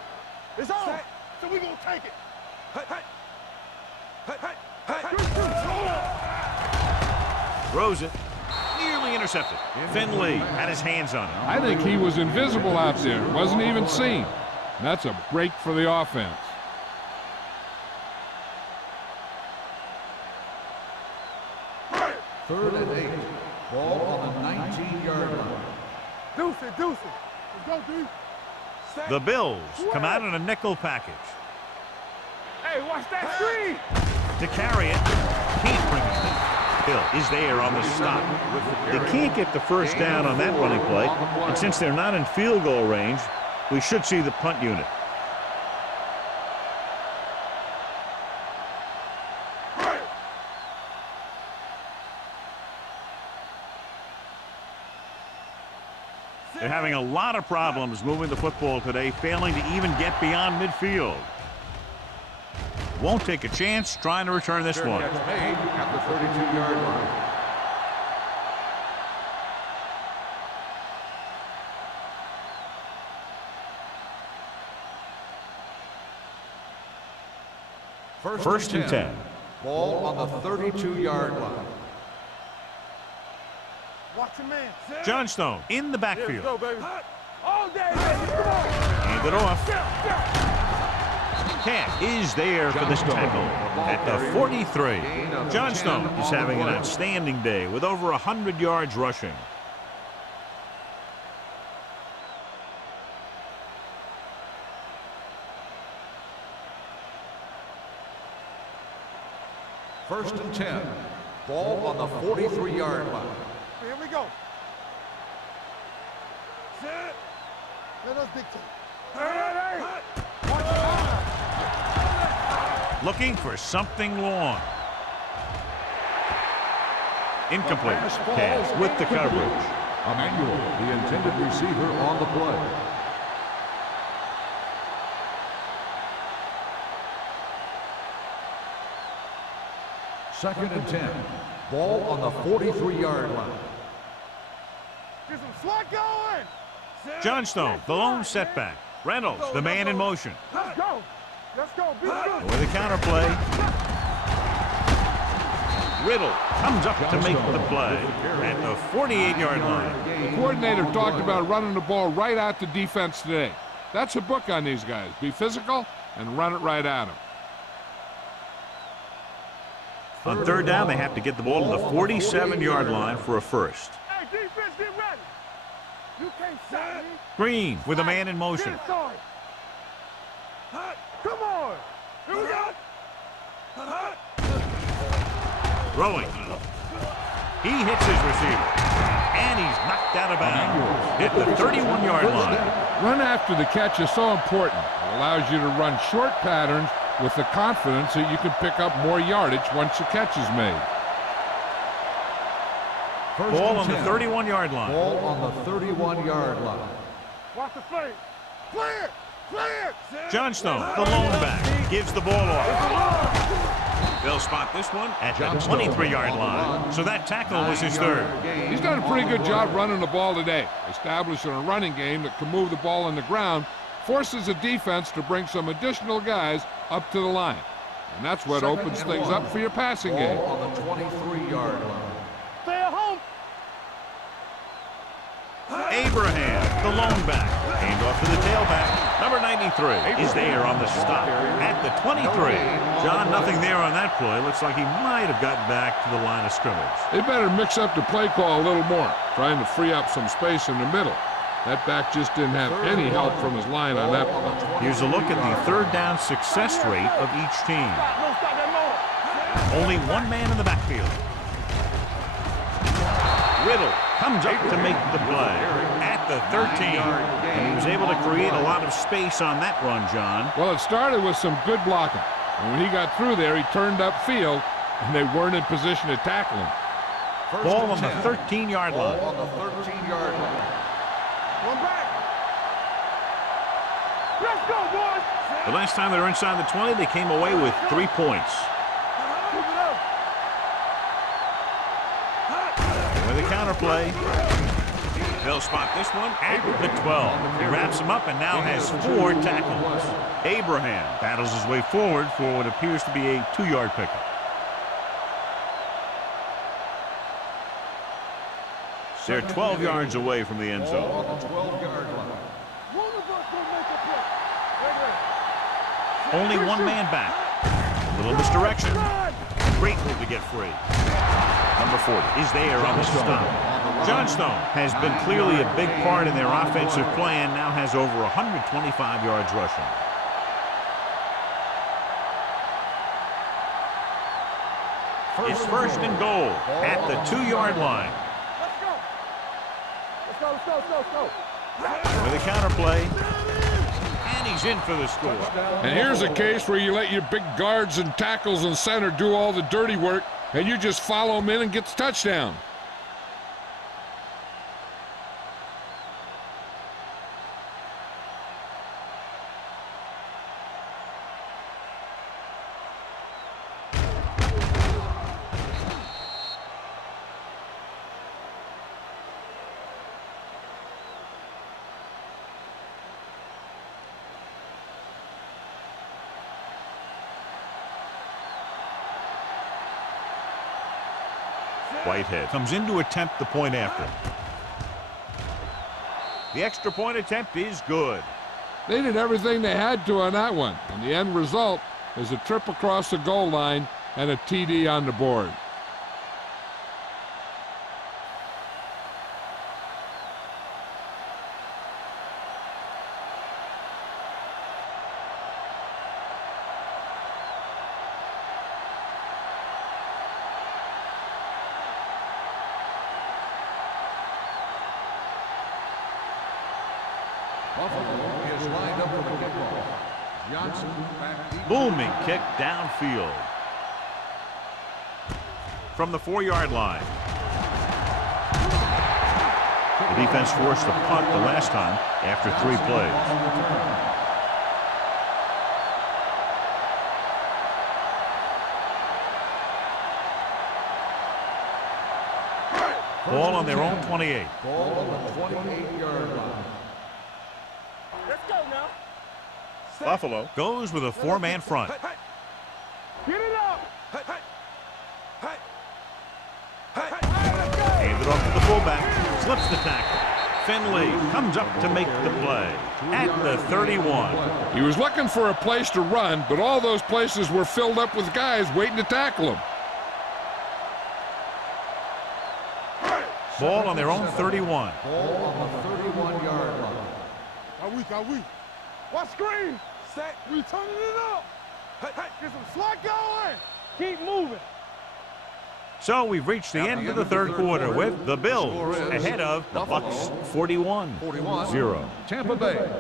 It's on. So we gonna take it. Throws it. Nearly intercepted. Finley had his hands on it. I think he was invisible out there. Wasn't even seen. That's a break for the offense. Third and 8. Ball on the 19-yard line. Deuce it. Let's go, dude. The Bills come out in a nickel package. Hey, watch that screen. To carry it. Can't bring it down. Bill is there on the stop. They can't get the first down on that running play. And since they're not in field goal range, we should see the punt unit. They're having a lot of problems moving the football today, failing to even get beyond midfield. Won't take a chance trying to return this one. Catch made at the 32-yard line. First and 10. Ball on the 32-yard line. Watch your man. Johnstone in the Let's backfield. go, baby. All day, baby. Come on. Hand it off. Camp is there for this tackle at the 43. Johnstone is having an outstanding day with over 100 yards rushing. First and 10. Ball on the 43-yard line. Here we go. Sit. Let us dictate. Hey. Watch your eye. Looking for something long. Incomplete. Pass with the coverage. Emmanuel, the intended receiver, on the play. Second and 10. Ball on the 43-yard line. Get some slack going. Johnstone, the lone setback. Reynolds, the man in motion. Let's go. Be good. With a counterplay. Riddle comes up to make the play at the 48-yard line. The coordinator talked about running the ball right at the defense today. That's a book on these guys. Be physical and run it right at them. On third down, they have to get the ball to the 47-yard line for a first. Hey, defense, get ready. You can't stop me. Green with a man in motion. Get inside. Come on. Here we go. Throwing. He hits his receiver. And he's knocked out of bounds at the 31-yard line. Run after the catch is so important. It allows you to run short patterns with the confidence that you can pick up more yardage once the catch is made. Ball on the 31-yard line. Ball on the 31-yard line. Watch the flank. Clear. Clear. Johnstone, the lone back, gives the ball off. They'll spot this one at the 23-yard line. So that tackle was his third. He's done a pretty good job running the ball today, establishing a running game that can move the ball on the ground, forces the defense to bring some additional guys up to the line. And that's what opens things up for your passing game. Ball on the 23-yard line. Stay at home. Abraham, the lone back, aimed off to the tailback. Number 93 is there on the stop at the 23. John, nothing there on that play. Looks like he might have gotten back to the line of scrimmage. They better mix up the play call a little more, trying to free up some space in the middle. That back just didn't have any help from his line on that play. Here's a look at the third down success rate of each team. Only one man in the backfield. Riddle comes up to make the play at the 13. And he was able to create a lot of space on that run, John. Well, it started with some good blocking. And when he got through there, he turned upfield, and they weren't in position to tackle him. Ball on the 13-yard line. Ball on the 13-yard line. One back. Let's go, boys. The last time they were inside the 20, they came away with 3 points. Keep it up. With a counter play. They'll spot this one at the 12. He wraps him up and now has 4 tackles. Abraham battles his way forward for what appears to be a 2-yard pickup. They're 12 yards away from the end zone. Ball on the 12-yard line. One of us will make a play. Right there. Only one man back. A little misdirection. Great move to get free. Number 40 is there on the stop. Johnstone has been clearly a big part in their offensive plan, now has over 125 yards rushing. It's first and goal at the 2-yard line. Let's go. Let's go, let's go, let's go, let's go. With a counter play. And he's in for the score. And here's a case where you let your big guards and tackles and center do all the dirty work, and you just follow them in and get the touchdown. Whitehead comes in to attempt the point after. The extra point attempt is good. They did everything they had to on that one, and the end result is a trip across the goal line and a TD on the board. Buffalo is lined up for the kickoff. Johnson back deep. Booming kick downfield. From the 4-yard line. The defense forced a punt the last time after 3 plays. Ball on their own 28. Ball on the 28-yard line. Let's go now. Buffalo goes with a 4-man front. Get it up. Handed off to the fullback. Slips the tackle. Finley comes up to make the play at the 31. He was looking for a place to run, but all those places were filled up with guys waiting to tackle him. Ball on their own 31. Ball on the 31-yard line. Are we? What screen? Set. We turning it up. Hey, get some slack going. Keep moving. So we've reached the end of the third quarter with the Bills ahead of the Bucks 41-0. Tampa Bay,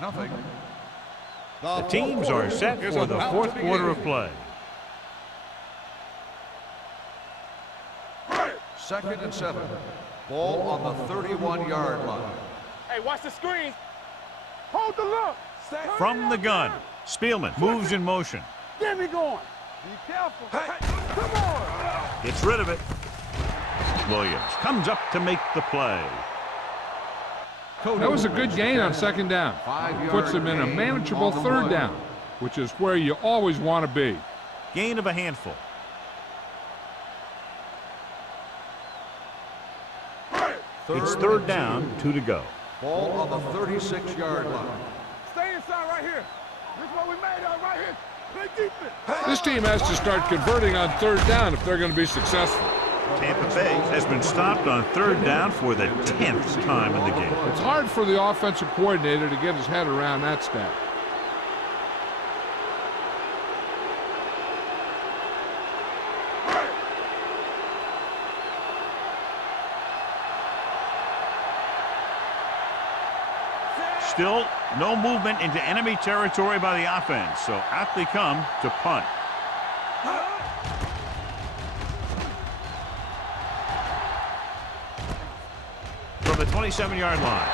nothing. The teams are set for the fourth quarter of play. 2nd and 7. Ball on the 31-yard line. Hey, watch the screen. Hold the look. From the gun, Spielman moves in motion. Get me going. Be careful. Hey, come on. Gets rid of it. Williams comes up to make the play. That was a good gain on 2nd down. Puts them in a manageable 3rd down, which is where you always want to be. Gain of a handful. It's 3rd down, 2 to go. Ball on the 36-yard line. Stay inside right here. This is what we made of right here. Play defense. This team has to start converting on 3rd down if they're going to be successful. Tampa Bay has been stopped on 3rd down for the 10th time in the game. It's hard for the offensive coordinator to get his head around that stat. Still no movement into enemy territory by the offense, so out they come to punt. From the 27-yard line.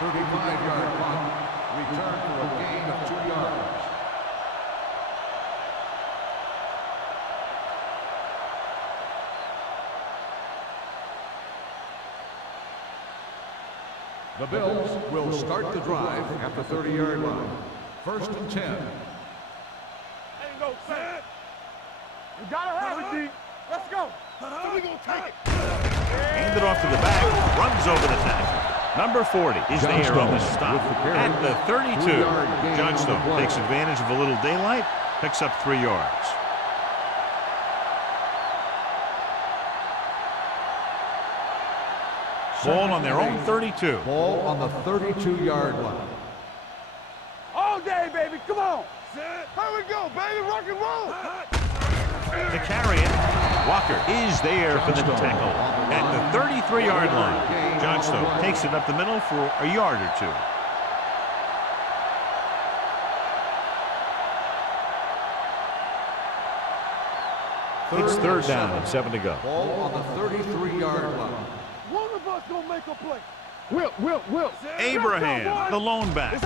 35-yard punt. Return for a gain of 2 yards. The Bills will start the drive at the 30-yard line. 1st and 10. Ain't no set. You gotta have it, D. Let's go. So we gonna take it. Hand it off to the back, runs over the tackle. Number 40 is there on the stop at the 32. Johnstone takes advantage of a little daylight, picks up 3 yards. Ball on their own 32. Ball on the 32-yard line. All day, baby. Come on. Here we go, baby. Rock and roll. To carry it, Walker is there for the tackle at the 33-yard line. Johnstone takes it up the middle for a yard or 2. It's 3rd down and 7 to go. Ball on the 33-yard line. One of us gonna make a play. Will. Abraham, the lone back.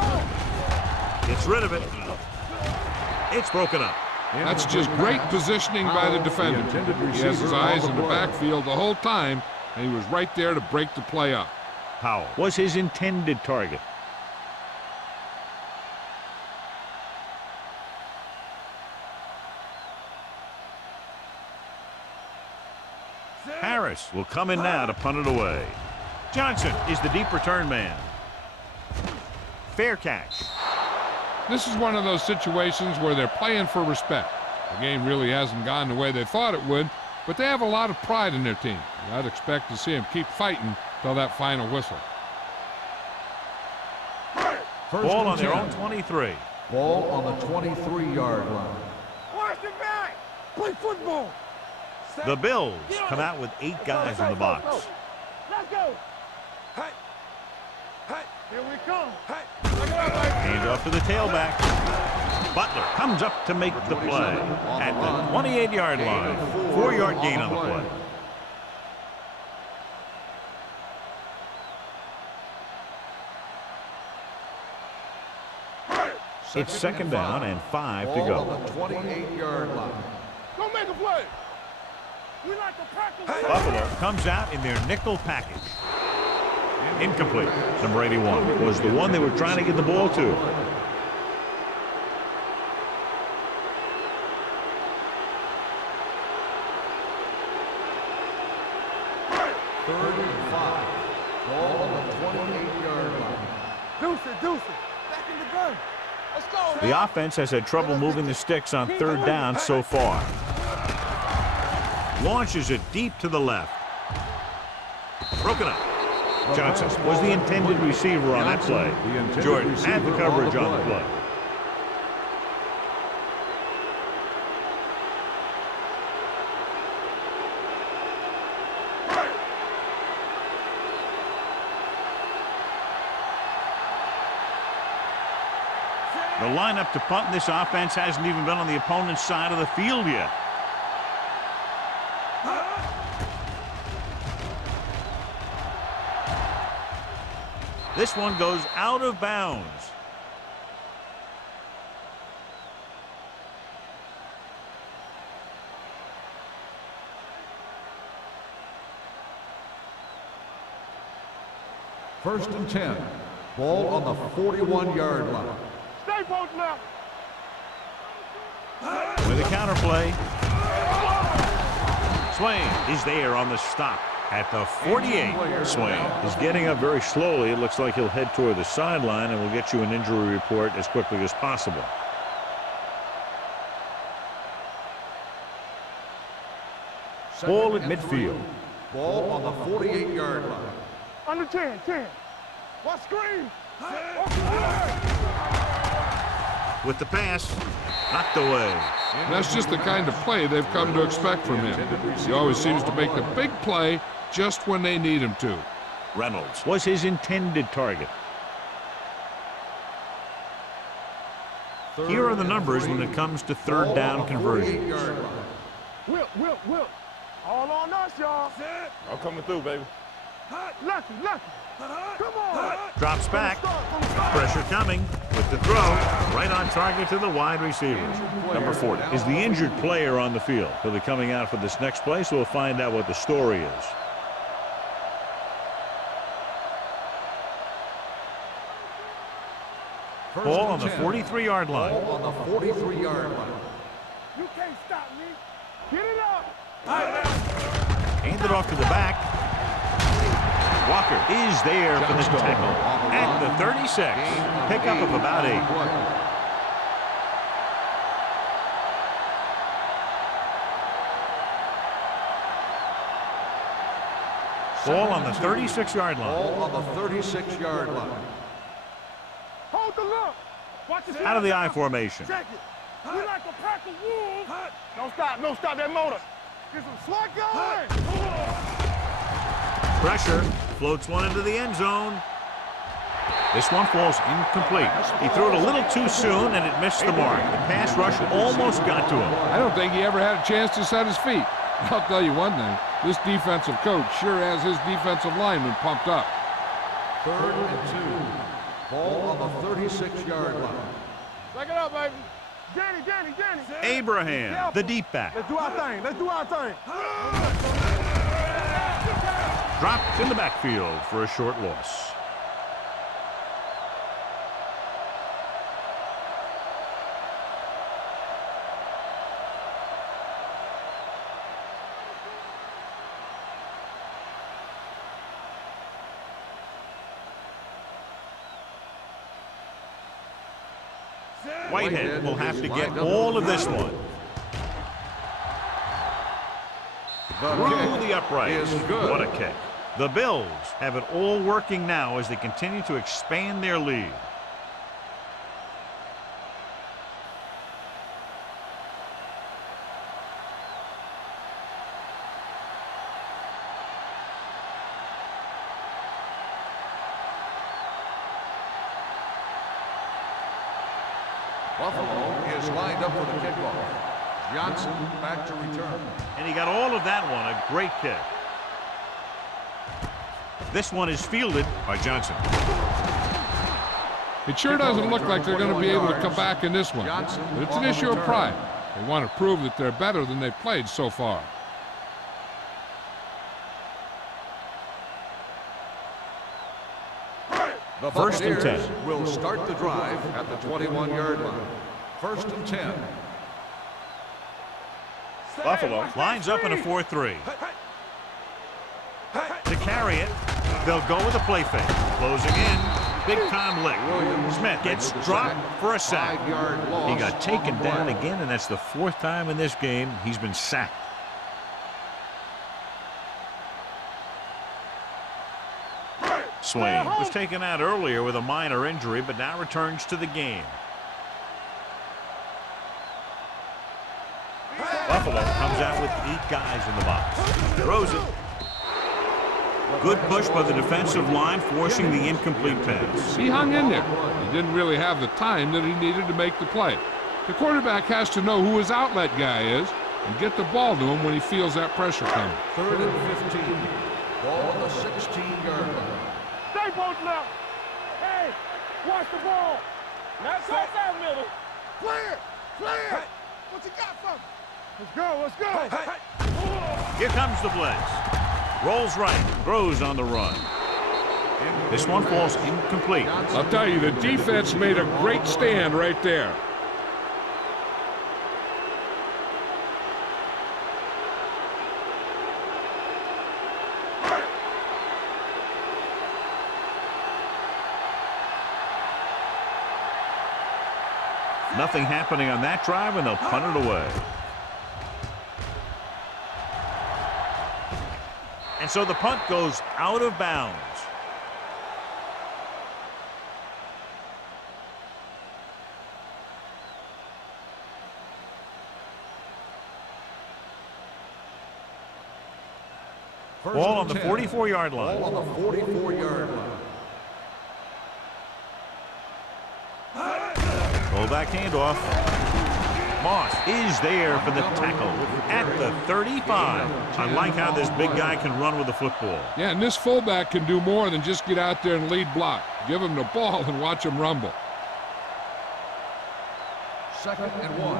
Gets rid of it. It's broken up. That's just great positioning by the defender. He has his eyes in the backfield the whole time, and he was right there to break the play up. Powell was his intended target. Harris will come in now to punt it away. Johnson is the deep return man. Fair catch. This is one of those situations where they're playing for respect. The game really hasn't gone the way they thought it would, but they have a lot of pride in their team. I'd expect to see them keep fighting till that final whistle. Ball on their own 23. Ball on the 23-yard line. Watch the back. Play football. The Bills come out with 8 guys in the box. Let's go. Hey. Here we come. Hand off to the tailback. Butler comes up to make the play at the 28-yard line. 4-yard gain on the play. It's 2nd down and 5 to go. Ball on the 28-yard line. Go make a play. We like to practice. Buffalo comes out in their nickel package. Incomplete. Number 81 was the one they were trying to get the ball to. Third and 5. Ball on the 28-yard line. Deuce it. Back in the gun. Let's go. The offense has had trouble moving the sticks on 3rd down so far. Launches it deep to the left. Broken up. Johnson was the intended receiver on that play. Jordan had the coverage on the play. The lineup to punt in this offense hasn't even been on the opponent's side of the field yet. This one goes out of bounds. First and 10. Ball on the 41-yard line. Stay posted up. With a counterplay. Swain is there on the stop at the 48. Swain is getting up very slowly. It looks like he'll head toward the sideline, and we'll get you an injury report as quickly as possible. Ball at midfield. Ball on the 48-yard line. Under 10, 10. What screen? With the pass, knocked away. That's just the kind of play they've come to expect from him. He always seems to make the big play just when they need him to. Reynolds was his intended target. Here are the numbers when it comes to third down conversions. Whip. All on us, y'all. I'm coming through, baby. Lucky. Come on. Drops back. Pressure coming with the throw. Right on target to the wide receiver. Number 40 is the injured player on the field. He'll be coming out for this next play, so we'll find out what the story is. Ball on the 43-yard line. Ball on the 43-yard line. You can't stop me. Get it up. Hand it off to the back. Walker is there for the tackle at the 36. Pickup of about 8. Ball on the 36-yard line. Ball on the 36-yard line. Hold the look. Watch the Out of the I formation. Check it. We like a pack of wolves. Don't stop that motor. Get some swat going. Pressure. Floats one into the end zone. This one falls incomplete. He threw it a little too soon, and it missed the mark. The pass rush almost got to him. I don't think he ever had a chance to set his feet. I'll tell you one thing. This defensive coach sure has his defensive lineman pumped up. 3rd and 2. Ball on the 36-yard line. Back it up, baby. Danny. Abraham, the deep back. Let's do our thing. Dropped in the backfield for a short loss. Whitehead will have to get all of this one. Through the upright. What a kick. The Bills have it all working now as they continue to expand their lead. Buffalo is lined up for the kickoff. Johnson back to return. And he got all of that one. A great kick. This one is fielded by Johnson. It sure doesn't look like they're going to be able to come back in this one. But it's an issue of pride. They want to prove that they're better than they've played so far. The First and 10. will start the drive at the 21-yard line. First and 10. Buffalo lines up in a 4-3. To carry it, they'll go with a play fake. Closing in, big-time lick. Smith gets dropped for a sack. He got taken down again, and that's the 4th time in this game he's been sacked. Swain was taken out earlier with a minor injury, but now returns to the game. Buffalo comes out with 8 guys in the box. Throws it. Good push by the defensive line, forcing the incomplete pass. He hung in there. He didn't really have the time that he needed to make the play. The quarterback has to know who his outlet guy is and get the ball to him when he feels that pressure coming. 3rd and 15. Ball on the 16-yard line. Stay both left. Hey, watch the ball. Not short down middle. Clear. Clear. What you got for me? Let's go. Let's go. Here comes the blitz. Rolls right, throws on the run. This one falls incomplete. I'll tell you, the defense made a great stand right there. Nothing happening on that drive, and they'll punt it away. And so the punt goes out of bounds. Ball on the 44-yard line. Ball on the 44-yard line. Fullback handoff. Moss is there for the tackle at the 35. I like how this big guy can run with the football. Yeah, and this fullback can do more than just get out there and lead block. Give him the ball and watch him rumble. 2nd and 1.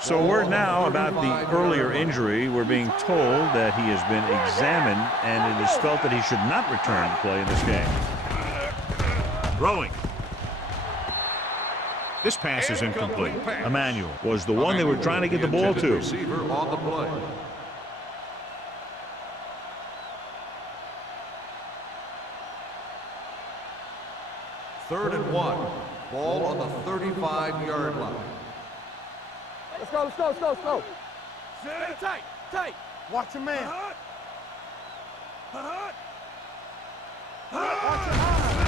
So word now about the earlier injury. We're being told that he has been examined and it is felt that he should not return to play in this game. Throwing. This pass is incomplete. Emmanuel was the one they were trying to get the ball to. Receiver on the play. Third and 1. Ball on the 35-yard line. Let's go. Let's go. Let's go. Let's go. Stay tight. Tight. Watch your man.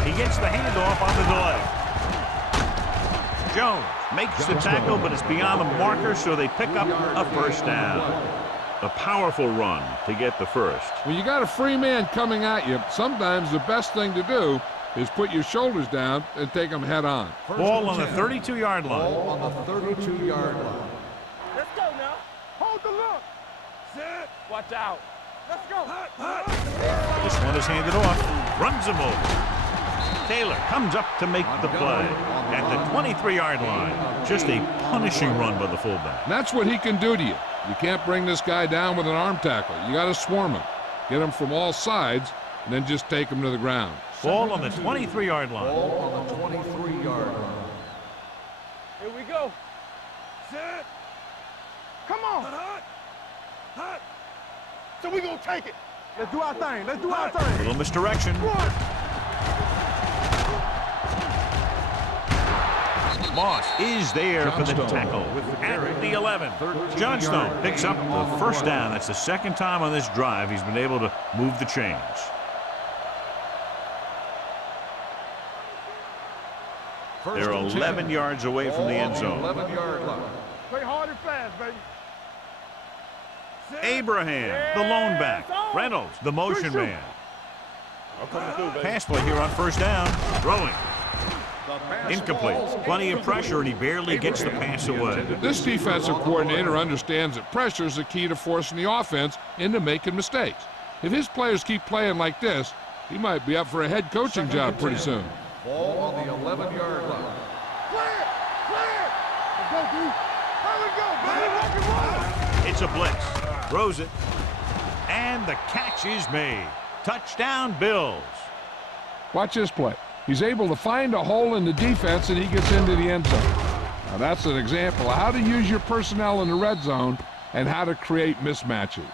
He gets the handoff on the delay. Jones makes the tackle, but it's beyond the marker, so they pick up a first down. A powerful run to get the first. When you got a free man coming at you, sometimes the best thing to do is put your shoulders down and take them head on. Ball on the 32-yard line. Ball on the 32-yard line. Let's go now. Hold the look. Watch out. Let's go. This one is handed off. Runs him over. Taylor comes up to make the play at the 23-yard line. Just a punishing run by the fullback. And that's what he can do to you. You can't bring this guy down with an arm tackle. You got to swarm him. Get him from all sides, and then just take him to the ground. Ball on the 23-yard line. Ball on the 23-yard line. Here we go. Set. Come on. So we gonna take it. Let's do our thing. Let's do our thing. Little misdirection. Moss is there for the tackle at the 11. Johnstone picks up the first down. That's the second time on this drive he's been able to move the chains. They're 11 yards away from the end zone. 11-yard line. Play hard and fast, baby. Abraham, the lone back. Reynolds, the motion man. Pass play here on first down. Throwing. Incomplete. Plenty of pressure, and he barely gets the pass away. This defensive coordinator understands that pressure is the key to forcing the offense into making mistakes. If his players keep playing like this, he might be up for a head coaching job pretty soon. Ball on the 11-yard line. Clear. Clear. Let's go, dude. There we go, baby. Rock and roll. It's a blitz. Throws it. And the catch is made. Touchdown, Bills. Watch this play. He's able to find a hole in the defense, and he gets into the end zone. Now, that's an example of how to use your personnel in the red zone and how to create mismatches.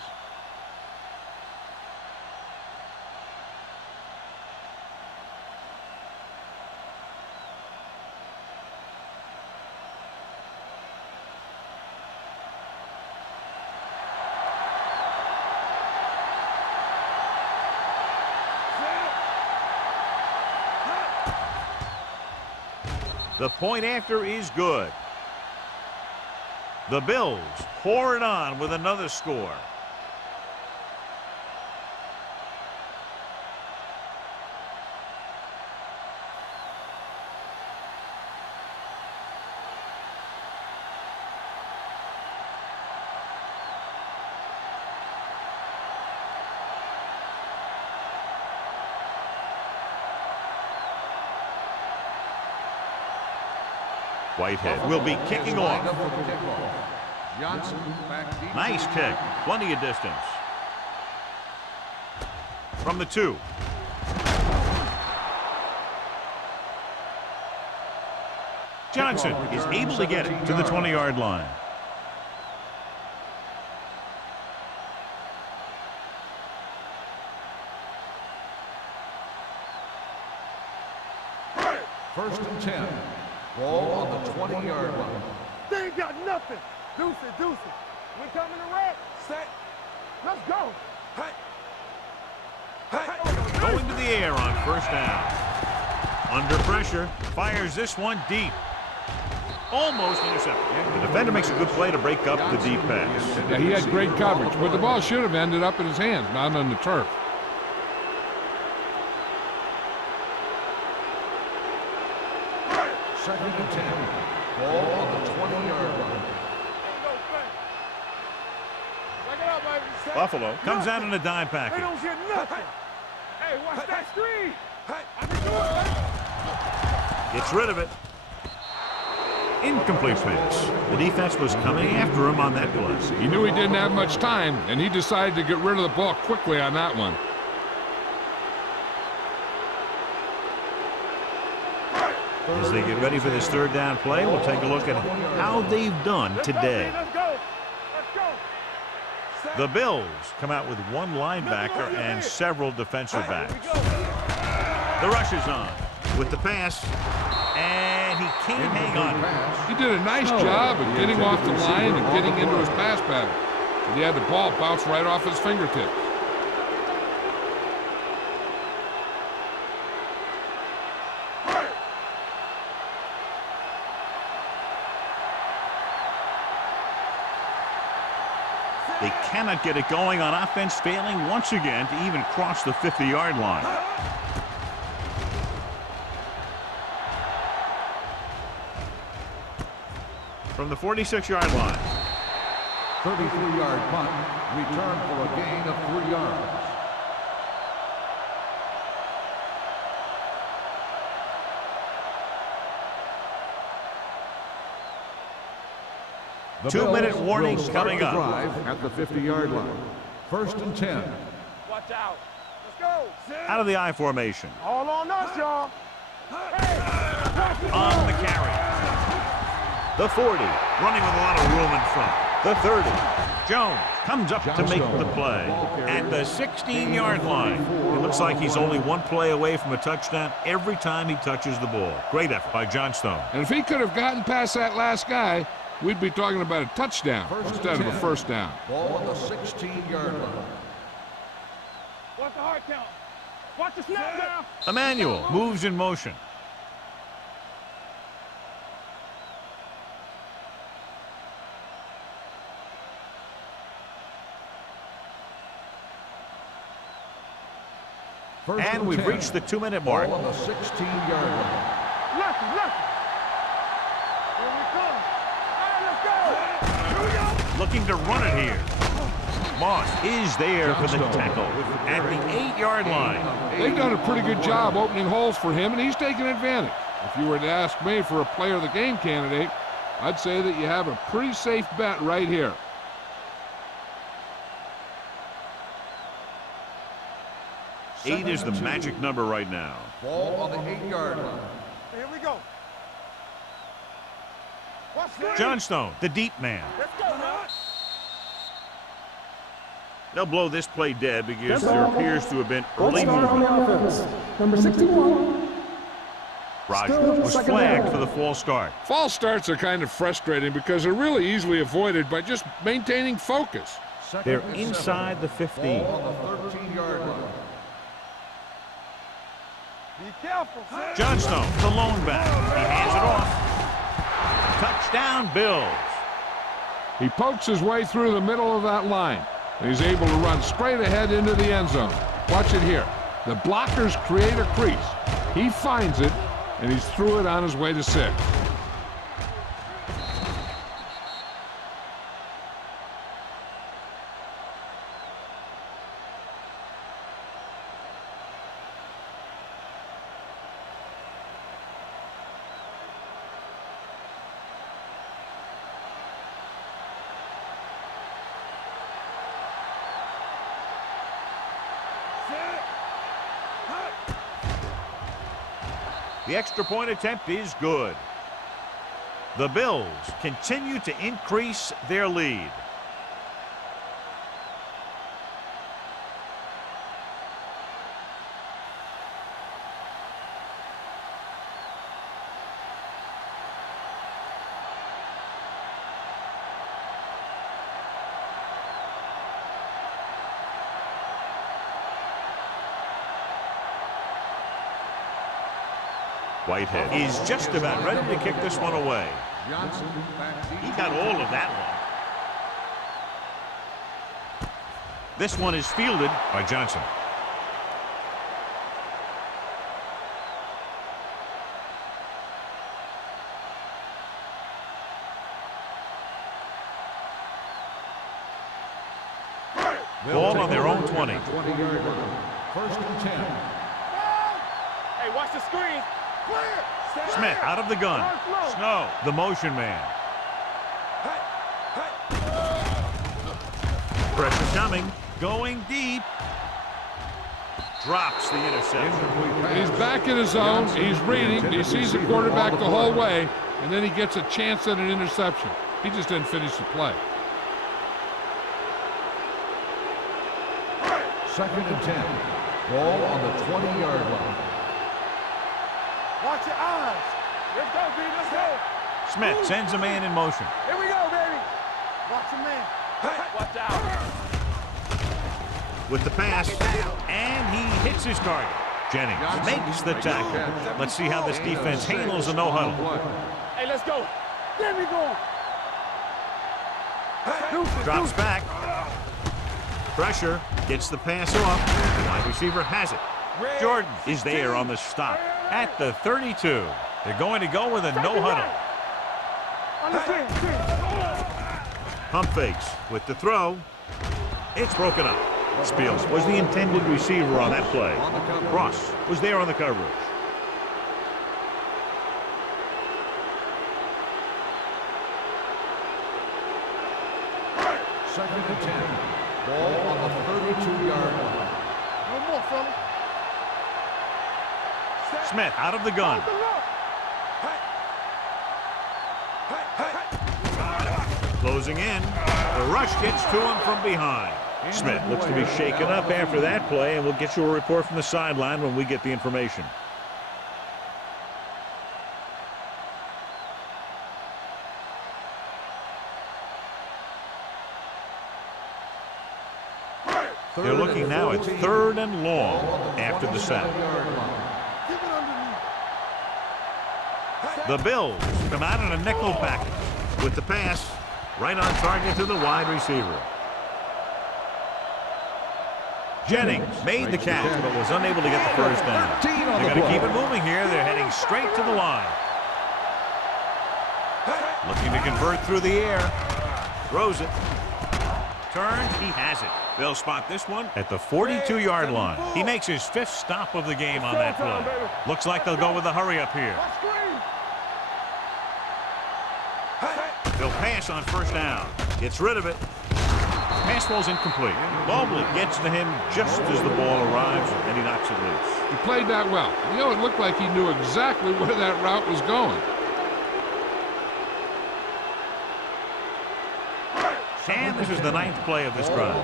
The point after is good. The Bills pour it on with another score. Whitehead will be kicking off. Lined up for the kickoff. Johnson back deep. Nice kick. Plenty of distance. From the 2. Johnson is able to get it to the 20-yard line. First and 10. Ball on the 20-yard line. They ain't got nothing. Deuce it, deuce it. We coming to red. Set. Let's go. Hey. Hey. Going to the air on first down. Under pressure, fires this one deep. Almost intercepted. The defender makes a good play to break up the deep pass. Yeah, he had great coverage, but the ball should have ended up in his hands, not on the turf. Second and 10. Ball on the 20-yard line. Buffalo comes out in a dime They package. don't get nothing. Hey, watch that screen. Gets rid of it. Incomplete pass. The defense was coming after him on that play. He knew he didn't have much time, and he decided to get rid of the ball quickly on that one. As they get ready for this third down play, we'll take a look at how they've done today. Let's go. Let's go. The Bills come out with one linebacker and several defensive backs. The rush is on with the pass, and he can't hang on. He did a nice job of getting off the line and getting into his pass pattern. But he had the ball bounce right off his fingertips. They cannot get it going on offense, failing once again to even cross the 50-yard line. From the 46-yard line. 33-yard punt. Return for a gain of 3 yards. The 2-minute Bills warning will start coming the up. drive at the 50-yard line. First and 10. Watch out. Let's go. Out of the I formation. All on us, y'all. Hey. On the carry. The 40, running with a lot of room in front. The 30. Jones comes up to make the play at the 16-yard line. It looks like he's only one play away from a touchdown every time he touches the ball. Great effort by Johnstone. And if he could have gotten past that last guy, we'd be talking about a touchdown instead of a first down. Ball on the 16-yard line. Watch the hard count. Watch the snap down. Emmanuel moves in motion. And we've reached the 2-minute mark. Ball on the 16-yard line. Lefty, lefty. Here we come. All right, let's go. Here we go. Looking to run it here. Moss is there for the tackle at the 8-yard line. They've done a pretty good job opening holes for him, and he's taking advantage. If you were to ask me for a player of the game candidate, I'd say that you have a pretty safe bet right here. Eight is the magic number right now. Ball on the 8-yard line. Here we go. Watch this. Johnstone, the deep man. Let's go now. They'll blow this play dead because there appears to have been early Start on the movement. offense. Number 61. Rogers was flagged for the false start. False starts are kind of frustrating because they're really easily avoided by just maintaining focus. Second They're and inside the 7. 15. Ball on the 13-yard line. Be careful. Johnstone, the lone back. He hands it off. Touchdown, Bills. He pokes his way through the middle of that line, and he's able to run straight ahead into the end zone. Watch it here. The blockers create a crease. He finds it, and he's through it on his way to 6. The extra point attempt is good. The Bills continue to increase their lead. Whitehead is just about ready to kick this one away. He got all of that one. This one is fielded by Johnson. Ball on their own 20. 20-yard line. First and 10. Hey, watch the screen. Clear. Smith out of the gun. Snow, the motion man. Pressure coming. Going deep. Drops the interception. He's back in his zone. He's reading. He sees the quarterback the whole way, and then he gets a chance at an interception. He just didn't finish the play. Second and 10. Ball on the 20-yard line. Watch your eyes. Let's go, B. Let's go. Smith sends a man in motion. Here we go, baby. Watch your man. Watch out. With the pass, and he hits his target. Jennings makes the tackle. Let's see how this defense handles a no-huddle. Hey, let's go. There we go. Drops back. Pressure, gets the pass off. The wide receiver has it. Jordan is there on the stop at the 32. They're going to go with a no-huddle. Pump fakes with the throw. It's broken up. Spiels was the intended receiver on that play. Ross was there on the coverage. Second and 10. Ball on the 32-yard line. No more, fella. Smith out of the gun. Closing in. The rush gets to him from behind. Smith looks to be shaken up after that play, and we'll get you a report from the sideline when we get the information. They're looking now at 3rd and long after the sack. The Bills come out in a nickel package with the pass right on target to the wide receiver. Jennings made the catch but was unable to get the first down. They're going to keep it moving here. They're heading straight to the line. Looking to convert through the air. Throws it. Turns. He has it. They'll spot this one at the 42-yard line. He makes his 5th stop of the game on that play. Looks like they'll go with a hurry up here. They'll pass on first down. Gets rid of it. Pass ball's incomplete. Mobley gets to him just as the ball arrives, and he knocks it loose. He played that well. You know, it looked like he knew exactly where that route was going. And this is the 9th play of this drive.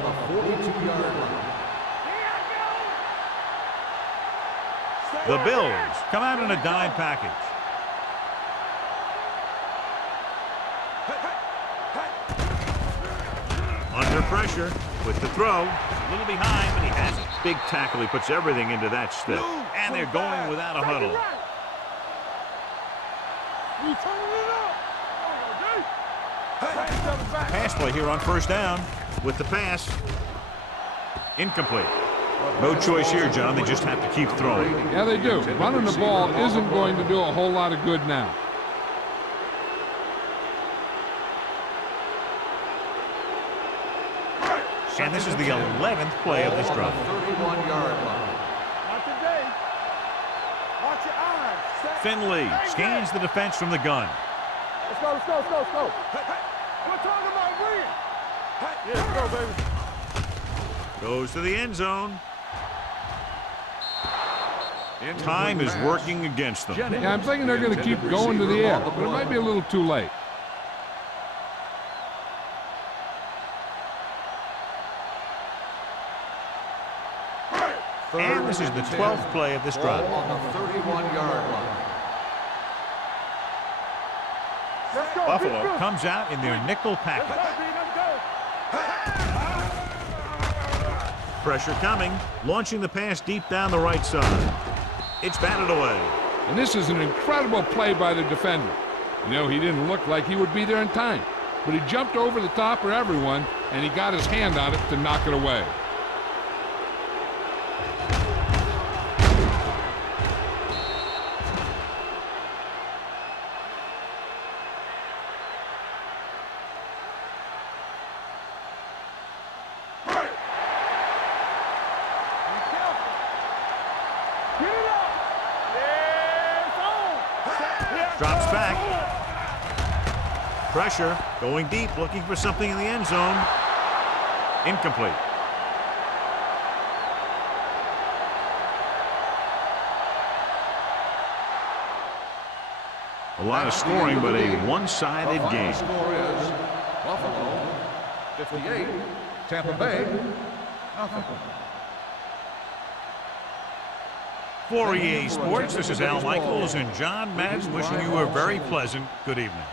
The Bills come out in a dime package. Under pressure with the throw. A little behind, but he has it. Big tackle. He puts everything into that stick. And they're going without a huddle. Pass play here on first down with the pass. Incomplete. No choice here, John. They just have to keep throwing. Yeah, they do. Running the ball isn't going to do a whole lot of good now. And this is the 11th play of this drive. 31-yard line. Not today. Watch your eyes. Finley scans the defense from the gun. Let's go, let's go, let's go, let's go. We're talking about win. Yeah, let's go, baby. Goes to the end zone. Time is working against them. Yeah, I'm thinking they're going to keep going to the air, but it might be a little too late. And this is the 12th play of this drive. On the 31-yard line. Let's go. Buffalo comes out in their nickel package. Pressure coming, launching the pass deep down the right side. It's batted away. And this is an incredible play by the defender. You know, he didn't look like he would be there in time, but he jumped over the top of everyone, and he got his hand on it to knock it away. Drops back. Pressure, going deep, looking for something in the end zone. Incomplete. A lot of scoring, but a one-sided game. The score is Buffalo 58, Tampa Bay nothing. For EA Sports, this is Al Michaels and John Madden wishing you a very pleasant good evening.